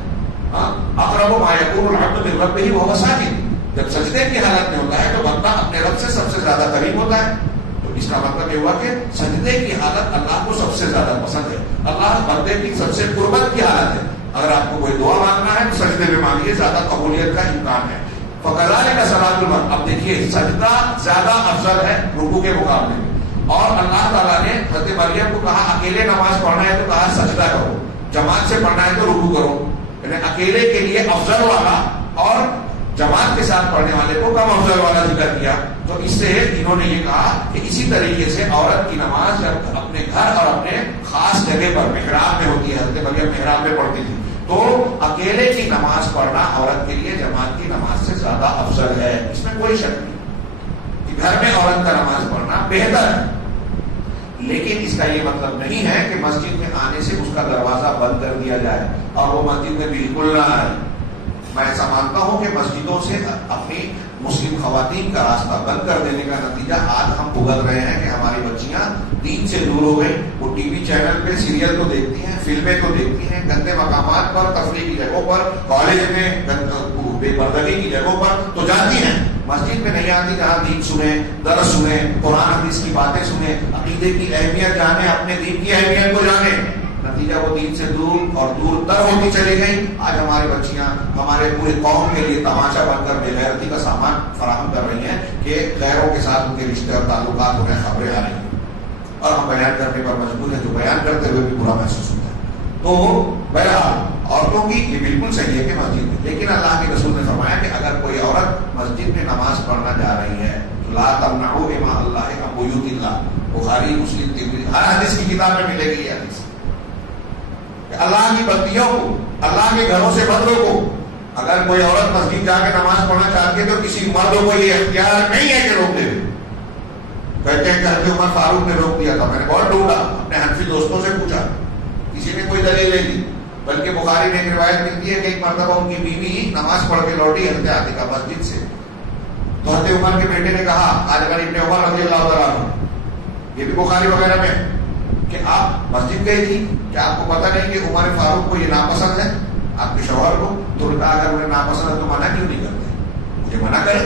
اقرب ما یکون العبد من ربہ وہو ساجد، جب سجدے کی حالت میں ہوتا ہے تو بندہ اپنے رب سے سب سے زیادہ قریب ہوتا ہے۔ تو اس کا مطلب یہ ہوا کہ سجدے کی حالت اللہ کو سب سے زیادہ پسند ہے، اللہ بندے کی سب سے قربت کی حالت ہے۔ اگر آپ کو کوئی دعا مانگنا ہے تو سجدے میں مانگیے، زیادہ قبولیت کا امکان ہے۔ فَكَذَلِكَ صَلَاةُ الْمَرْءِ، اب دیکھیے سجدہ زیادہ افضل ہے رکوع کے مقابلے میں، اور اللہ تعالیٰ نے حضرت مریم کو کہا اکیلے نماز پڑھنا ہے تو کہا سجدہ کرو، جماعت سے پڑھنا ہے تو رکوع کرو، یعنی اکیلے کے لیے افضل والا اور جماعت کے ساتھ پڑھنے والے کو کم افضل والا ذکر کیا۔ تو اس سے انہوں نے یہ کہا کہ اسی طریقے سے عورت کی نماز جب اپنے گھر اور اپنے خاص جگہ پر محراب میں ہوتی ہے، حضرت مریم محراب میں پڑھتی تھی، تو اکیلے کی نماز پڑھنا عورت کے لیے جماعت کی نماز سے زیادہ افضل ہے، اس میں کوئی شک نہیں کہ گھر میں عورت کا نماز پڑھنا بہتر ہے۔ لیکن اس کا یہ مطلب نہیں ہے کہ مسجد میں آنے سے اس کا دروازہ بند کر دیا جائے اور وہ مسجد میں بالکل نہ آئے۔ میں ایسا مانتا ہوں کہ مسجدوں سے اپنی مسلم خواتین کا راستہ بند کر دینے کا نتیجہ آج ہم بھگت رہے ہیں کہ ہماری بچیاں دین سے دور ہو گئی، وہ ٹی وی چینل پہ سیریل تو دیکھتی ہیں، فلمیں تو دیکھتی ہیں، گندے مقامات پر، تفریح کی جگہوں پر، کالج میں بے پردگی کی جگہوں پر تو جاتی ہیں، مسجد میں نہیں آتی جہاں دین سنیں، درس سنیں، قرآن حدیث کی باتیں سنیں، عقیدے کی اہمیت جانیں، اپنے دین کی اہمیت کو جانیں۔ نتیجہ وہ دین سے دور اور دور تر ہوتی چلی گئی۔ آج ہماری بچیاں ہمارے پورے قوم کے لیے تماشا بن کر بے غیرتی کا سامان فراہم کر رہی ہیں کہ غیروں کے ساتھ ان کے رشتے اور تعلقات ہو رہے ہیں، خبریں آ رہی ہیں، اور ہم بیان کرنے پر مجبور ہیں، جو بیان کرتے ہوئے بھی برا محسوس ہوتا ہے۔ تو بہرحال عورتوں کی یہ بالکل صحیح ہے کہ مسجد میں، لیکن اللہ کے رسول نے فرمایا کہ اگر کوئی عورت مسجد میں نماز پڑھنا جا رہی ہے تو لا تمنعوا اماء اللہ عن بیوت اللہ، بخاری مسلم ترمذی ہر حدیث کی کتاب میں ملے گی یہ حدیث، اللہ کی بندیوں کو، اللہ کے گھروں سے بندوں کو، اگر کوئی عورت مسجد جا کے نماز پڑھنا چاہتی ہے تو کسی مرد کو یہ اختیار نہیں ہے کہ روک دے۔ کہتے ہیں کہ حضرت عمر فاروق نے روک دیا تھا، میں نے بہت ڈھونڈا، اپنے حنفی دوستوں سے پوچھا، کسی نے کوئی دلیل نہیں دی، بلکہ بخاری میں ایک روایت ملتی ہے کہ ایک مرتبہ ان کی بیوی نماز پڑھ کے لوٹی حضرت عاتقہ مسجد سے، تو حضرت عمر کے بیٹے نے کہا، آج غنی ابن عمر رضی اللہ تعالیٰ عنہ، یہ بھی بخاری وغیرہ میں کہ آپ مسجد گئی تھی، کیا آپ کو پتہ نہیں کہ عمر فاروق کو یہ ناپسند ہے آپ کے شوہر کو؟ تو نے کہا اگر انہیں ناپسند ہے تو منع کیوں نہیں کرتے؟ مجھے منع کرے؟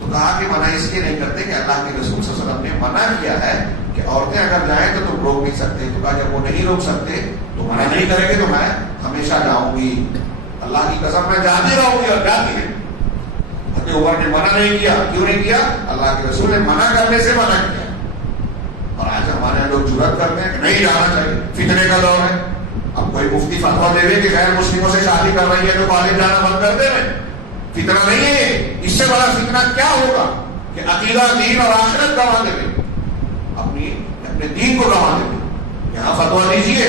تو کہا کہ منع اس لیے نہیں کرتے کہ اللہ کے رسول صلی اللہ علیہ وسلم نے منع کیا ہے کہ عورتیں اگر جائیں تو تم روک نہیں سکتے. تو کہا جب وہ نہیں روک سکتے تو منع نہیں کریں گے تو میں ہمیشہ جاؤں گی، اللہ کی قسم میں جاتی رہوں گی. اور جاتی ہے. حضرت عمر نے منع نہیں کیا. کیوں نہیں کیا؟ اللہ کے رسول نے منع کرنے سے منع کیا. اور آج ہمارے لوگ جرأت کرتے ہیں کہ نہیں جانا چاہیے، فتنے کا دور ہے. اب کوئی مفتی فتوا دے دے کہ غیر مسلموں سے شادی کر رہی ہے تو کالج جانا بند کر دے. فتنہ نہیں ہے. اس سے بڑا فتنہ کیا ہوگا کہ عقیدہ، دین اور آخرت گنوا دے گے، اپنے دین کو گنوا دے گے. یہاں فتوا دیجیے.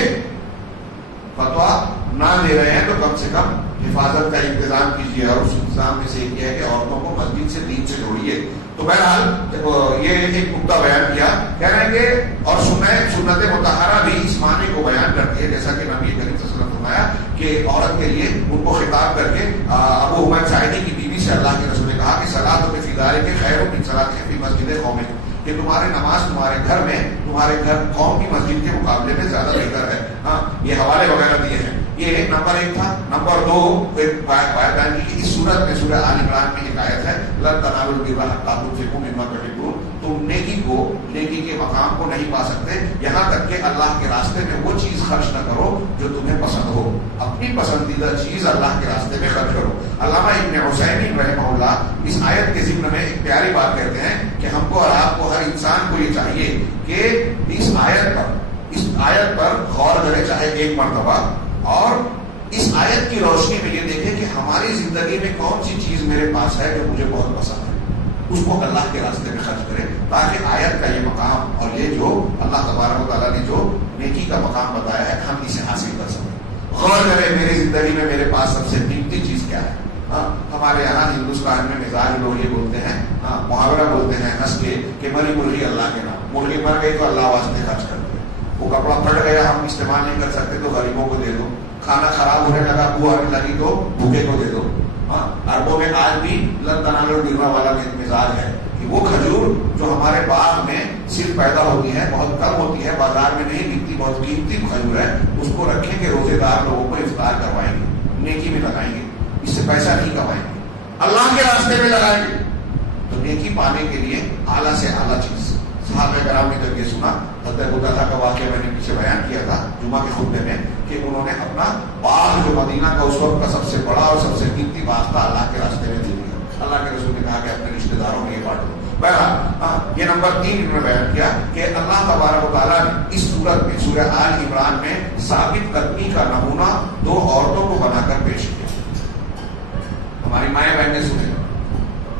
فتوا نہ دے رہے ہیں تو کم سے کم حفاظت کا انتظام کیجیے. اور اس انتظام میں سے یہ کیا ہے کہ عورتوں کو مسجد سے، دین سے جوڑیے. تو بہرحال یہ ایک نقطہ بیان کیا، کہہ رہے ہیں کہ اور سنت مطہرہ بھی اس معنی کو بیان کرتی ہے، جیسا کہ نبی کریم صلی اللہ علیہ وسلم نے فرمایا کہ عورت کے لیے ان کو خطاب کر کے ابو حمید ساعدی کی بیوی سے اللہ کے رسول نے کہا کہ صلاۃ فی دارک خیر من صلاۃ فی مسجد قوم، کہ تمہاری نماز تمہارے گھر میں، تمہارے گھر قوم کی مسجد کے مقابلے میں زیادہ بہتر ہے. ہاں یہ حوالے وغیرہ دیے ہیں. یہ نمبر 1 تھا. نمبر 2 بیان کی اس صورت میں سورہ آل عمران میں ایک آیت ہے، لن تنالوا البر حتی تنفقوا مما تحبون. تم نیکی کے مقام کو نہیں پا سکتے یہاں تک کہ اللہ کے راستے میں وہ چیز خرچ نہ کرو جو تمہیں پسند ہو. اپنی پسندیدہ چیز اللہ کے راستے میں خرچ کرو. علامہ ابن عثیمین رحمہ اللہ اس آیت کے ذکر میں ایک پیاری بات کہتے ہیں کہ ہم کو اور آپ کو، ہر انسان کو یہ چاہیے کہ اس آیت پر غور کرے، چاہے ایک مرتبہ، اور اس آیت کی روشنی میں یہ دیکھیں کہ ہماری زندگی میں کون سی چیز میرے پاس ہے جو مجھے بہت پسند ہے، اس کو اللہ کے راستے میں خرچ کرے، تاکہ آیت کا یہ مقام اور یہ جو اللہ تبارک و تعالیٰ نے جو نیکی کا مقام بتایا ہے ہم اسے حاصل کر سکیں. غور کریں میری زندگی میں میرے پاس سب سے قیمتی چیز کیا ہے. ہمارے یہاں ہندوستان میں مزاج لوگ یہ بولتے ہیں، محاورہ بولتے ہیں ہنس کے کہ مری مرغی اللہ کے نام. مرغی مر گئی تو اللہ واسطے خرچ کر دو. وہ کپڑا پھٹ گیا، ہم استعمال نہیں کر سکتے تو غریبوں کو دے دو. کھانا خراب ہونے لگا، بو آنے لگی تو بھوکے کو دے دو. عربوں میں آج بھی لن تنالوا البر والا مزاج ہے کہ وہ کھجور جو ہمارے باغ میں صرف پیدا ہوتی ہے، بہت کم ہوتی ہے، بازار میں نہیں بکتی، بہت قیمتی کھجور ہے، اس کو رکھیں گے، روزے دار لوگوں کو افطار کروائیں گے، نیکی میں لگائیں گے. اس سے پیسہ نہیں کمائیں گے، اللہ کے راستے میں لگائیں گے. تو نیکی پانے کے لیے اعلیٰ سے اعلیٰ چیز. صحابہ کرام نے جب یہ سنا، حضرت ابو طلحہ کا واقعہ میں نے پیچھے بیان کیا تھا جمعہ کے خطبے میں، کہ انہوں نے اپنا باغ جو مدینہ کا اس وقت کا سب سے بڑا اور سب سے قیمتی باغ تھا اللہ کے راستے میں دے دیا. اللہ کے رسول نے کہا کہ اپنے رشتے داروں میں یہ بانٹ دو. بہرحال یہ نمبر 3 انہوں نے بیان کیا کہ اللہ تبارک و تعالیٰ نے اس صورت میں سورہ آل عمران میں ثابت قدمی کا نمونہ 2 عورتوں کو بنا کر پیش کیا. ہماری مائیں بہنیں سنیں،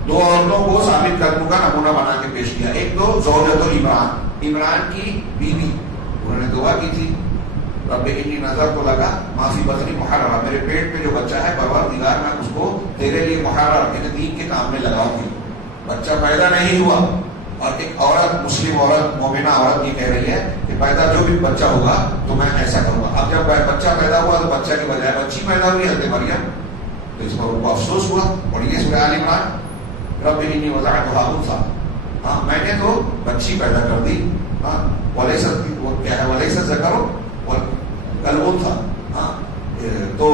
2 عورتوں کو ثابت قدم کا نمونہ بنا کے پیش کیا. ایک تو زوجۃ عمران کی بیوی، انہوں نے دعا کی تھی، رب انی نظر تو لگا معافی بطنی محررہ، میرے پیٹ میں جو بچہ ہے پروردگار میں اس کو تیرے لیے محرر یعنی دین کے کام میں لگاؤں گی. بچہ پیدا نہیں ہوا، اور ایک عورت، مسلم عورت، مومنہ عورت یہ کہہ رہی ہے کہ پیدا جو بھی بچہ ہوگا تو میں ایسا کروں گا. اب جب بچہ پیدا ہوا تو بچہ کی بجائے بچی پیدا ہوئی حضرت مریم، تو اس پر ان کو افسوس ہوا. پڑھیے سورہ آل عمران، رب انی وضعتها انثى، میں نے تو بچی پیدا کر دی. ولیس الذکر کالانثى، تو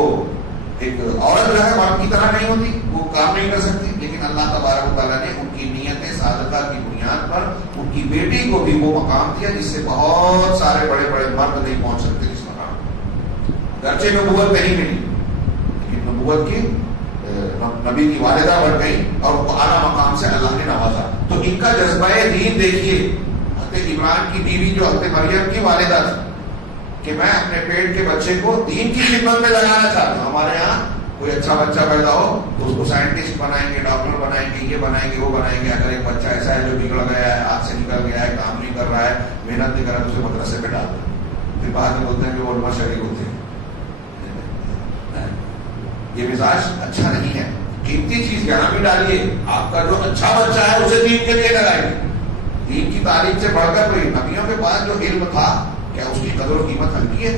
ایک عورت جو ہے مرد کی طرح نہیں ہوتی، وہ کام نہیں کر سکتی. لیکن اللہ تبارک و تعالیٰ نے ان کی نیت صادقہ کی بنیاد پر ان کی بیٹی کو بھی وہ مقام دیا جس سے بہت سارے بڑے بڑے مرد نہیں پہنچ سکتے اس مقام. گرچہ نبوت نہیں ملی، لیکن نبوت کی نبی کی والدہ بن گئی اور ان کو اعلیٰ مقام سے اللہ نے نوازا. تو ان کا جذبہ دین دیکھیے. حضرت عمران کی بیوی جو حضرت مریم کی والدہ تھی کہ میں اپنے پیٹ کے بچے کو دین کی خدمت میں لگانا چاہتا ہوں. ہمارے یہاں کوئی اچھا بچہ پیدا ہو تو اس کو سائنٹسٹ بنائیں گے، ڈاکٹر بنائیں گے، یہ بنائیں گے، وہ بنائیں گے. اگر ایک بچہ ایسا ہے جو بگڑ گیا ہے، ہاتھ سے نکل گیا ہے، کام نہیں کر رہا ہے، محنت نہیں کر رہا ہے، اسے مدرسے پہ ڈال دیں. پھر بعد میں بولتے ہیں کہ وہ علماء شریک ہوتے ہیں. یہ مزاج اچھا نہیں ہے. قیمتی چیز یہاں بھی ڈالیے. آپ کا جو اچھا بچہ ہے اسے دین کے لیے لگائیے. دین کی تعلیم سے بڑھ کر کوئی نبیوں کے پاس جو علم تھا، کیا اس کی قدر و قیمت ہلکی ہے؟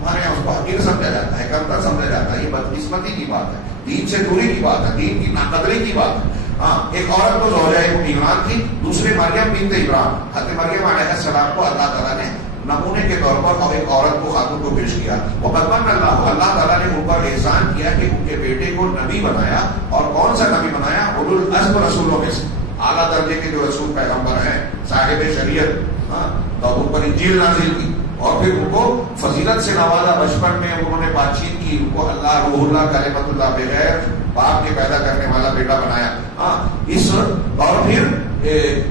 ہمارے یہاں اس کو حقیر سمجھا جاتا ہے، کمتر سمجھا جاتا ہے، یہ بدقسمتی کی بات ہے، دین سے دوری کی بات ہے، دین کی ناقدری کی بات ہے۔ ہاں، ایک عورت تو زوجہ عمران تھی، دوسری مریم بنت عمران۔ حضرت مریم علیہ السلام کو اللہ تعالیٰ نے نمونے کے طور پر اور ایک عورت کو، خاتون کو پیش کیا۔ وقد من اللہ تعالیٰ نے ان پر احسان کیا کہ ان کے بیٹے کو نبی بنایا، اور کون سا نبی بنایا؟ اولو العزم رسولوں میں سے، اعلیٰ درجے کے جو رسول پیغمبر ہیں، صاحب شریعت، تو ان پر انجیل نازل کی، اور پھر ان کو فضیلت سے نوازا۔ بچپن میں انہوں نے بات چیت کی، ان کو اللہ روح اللہ کلمۃ اللہ بغیر باپ کے پیدا کرنے والا بیٹا بنایا۔ اور پھر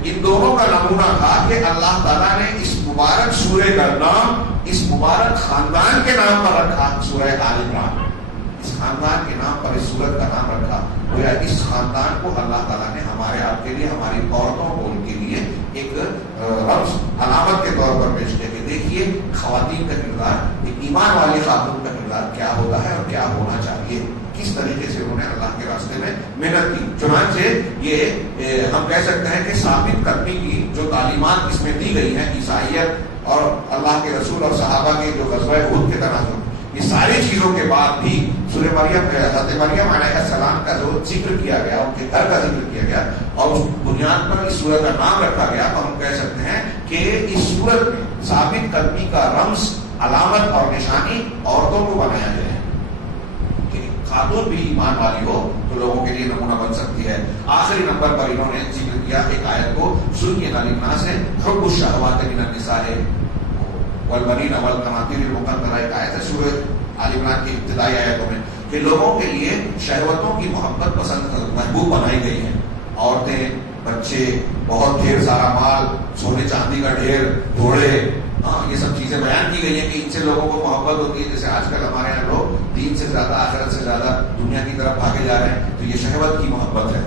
ان دونوں کا نمونہ تھا کہ اللہ تعالیٰ نے اس مبارک سورہ کا نام اس مبارک خاندان کے نام پر رکھا، سورہ آل عمران۔ اس خاندان کے نام پر اس سورت کا نام رکھا، گویا اس خاندان کو اللہ تعالیٰ نے ہمارے آپ کے لیے، ہماری عورتوں کو ان کے لیے ایک رمز، علامت کے طور پر پیش کیا کہ دیکھیے خواتین کا کردار، ایک ایمان والی خاتون کا کردار کیا ہوتا ہے اور کیا ہونا چاہیے، کس طریقے سے انہوں نے اللہ کے راستے میں محنت کی۔ چنانچہ یہ ہم کہہ سکتے ہیں کہ ثابت قدمی کی جو تعلیمات اس میں دی گئی ہیں، عیسائیت اور اللہ کے رسول اور صحابہ کے جو غزوہ احد کے تناظر، یہ ساری چیزوں کے بعد بھی سورہ مریم، حضرت مریم علیہ السلام کا جو ذکر کیا گیا، ان کے گھر کا ذکر کیا گیا، اور اس بنیاد پر اس سورت کا نام رکھا گیا، تو ہم کہہ سکتے ہیں کہ اس سورت میں ثابت قدمی کا رمز، علامت اور نشانی عورتوں کو بنایا گیا ہے کہ خاتون بھی ایمان والی ہو تو لوگوں کے لیے نمونہ بن سکتی ہے۔ آخری نمبر پر انہوں نے ذکر کیا ایک آیت کو، سنیے للناس حب الشہوات من النساء والبنین والقناطیر المقنطرہ، ایک آیت ہے سورہ آل عمران کی ابتدائی آیتوں میں، کہ لوگوں کے لیے شہوتوں کی محبت پسند محبوب بنائی گئی ہے، عورتیں، بچے، بہت ڈھیر سارا مال، سونے چاندی کا ڈھیر، گھوڑے، یہ سب چیزیں بیان کی گئی ہیں کہ ان سے لوگوں کو محبت ہوتی ہے۔ جیسے آج کل ہمارے یہاں لوگ دین سے زیادہ، آخرت سے زیادہ دنیا کی طرف بھاگے جا رہے ہیں، تو یہ شہوت کی محبت ہے۔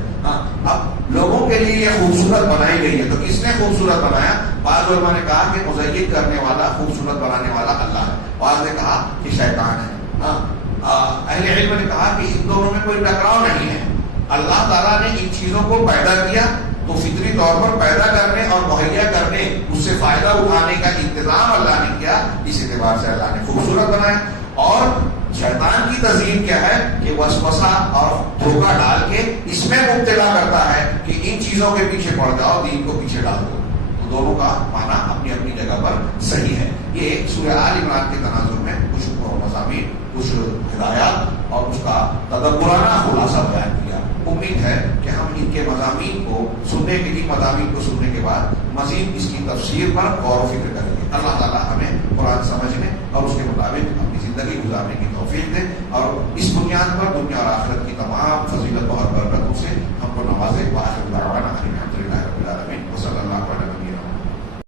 اب لوگوں کے لیے یہ خوبصورت بنائی گئی ہے، تو کس نے خوبصورت بنایا؟ بعض علماء نے کہا کہ مزین کرنے والا، خوبصورت بنانے والا اللہ ہے، بعض نے کہا کہ شیطان ہے۔ اہل علم نے کہا کہ ان دونوں میں کوئی ٹکراؤ نہیں ہے، اللہ تعالیٰ نے ان چیزوں کو پیدا کیا تو فطری طور پر پیدا کرنے اور مہیا کرنے، اس سے فائدہ اٹھانے کا انتظام اللہ نے کیا، اس اعتبار سے اللہ نے خوبصورت بنایا۔ اور شیطان کی تزیین کیا ہے کہ وسوسہ اور دھوکہ ڈال کے اس میں مبتلا کرتا ہے کہ ان چیزوں کے پیچھے پڑ جاؤ، دین کو پیچھے ڈال دو۔ تو دونوں کا معنی اپنی اپنی جگہ پر صحیح ہے۔ یہ سورہ آل عمران کے تناظر میں کچھ مضامین، کچھ ہدایات اور اس کا تدبرانہ خلاصہ بیان کیا۔ امید ہے کہ ہم ان کے مضامین کو سننے کے بعد مزید اس کی تفسیر پر غور و فکر کریں۔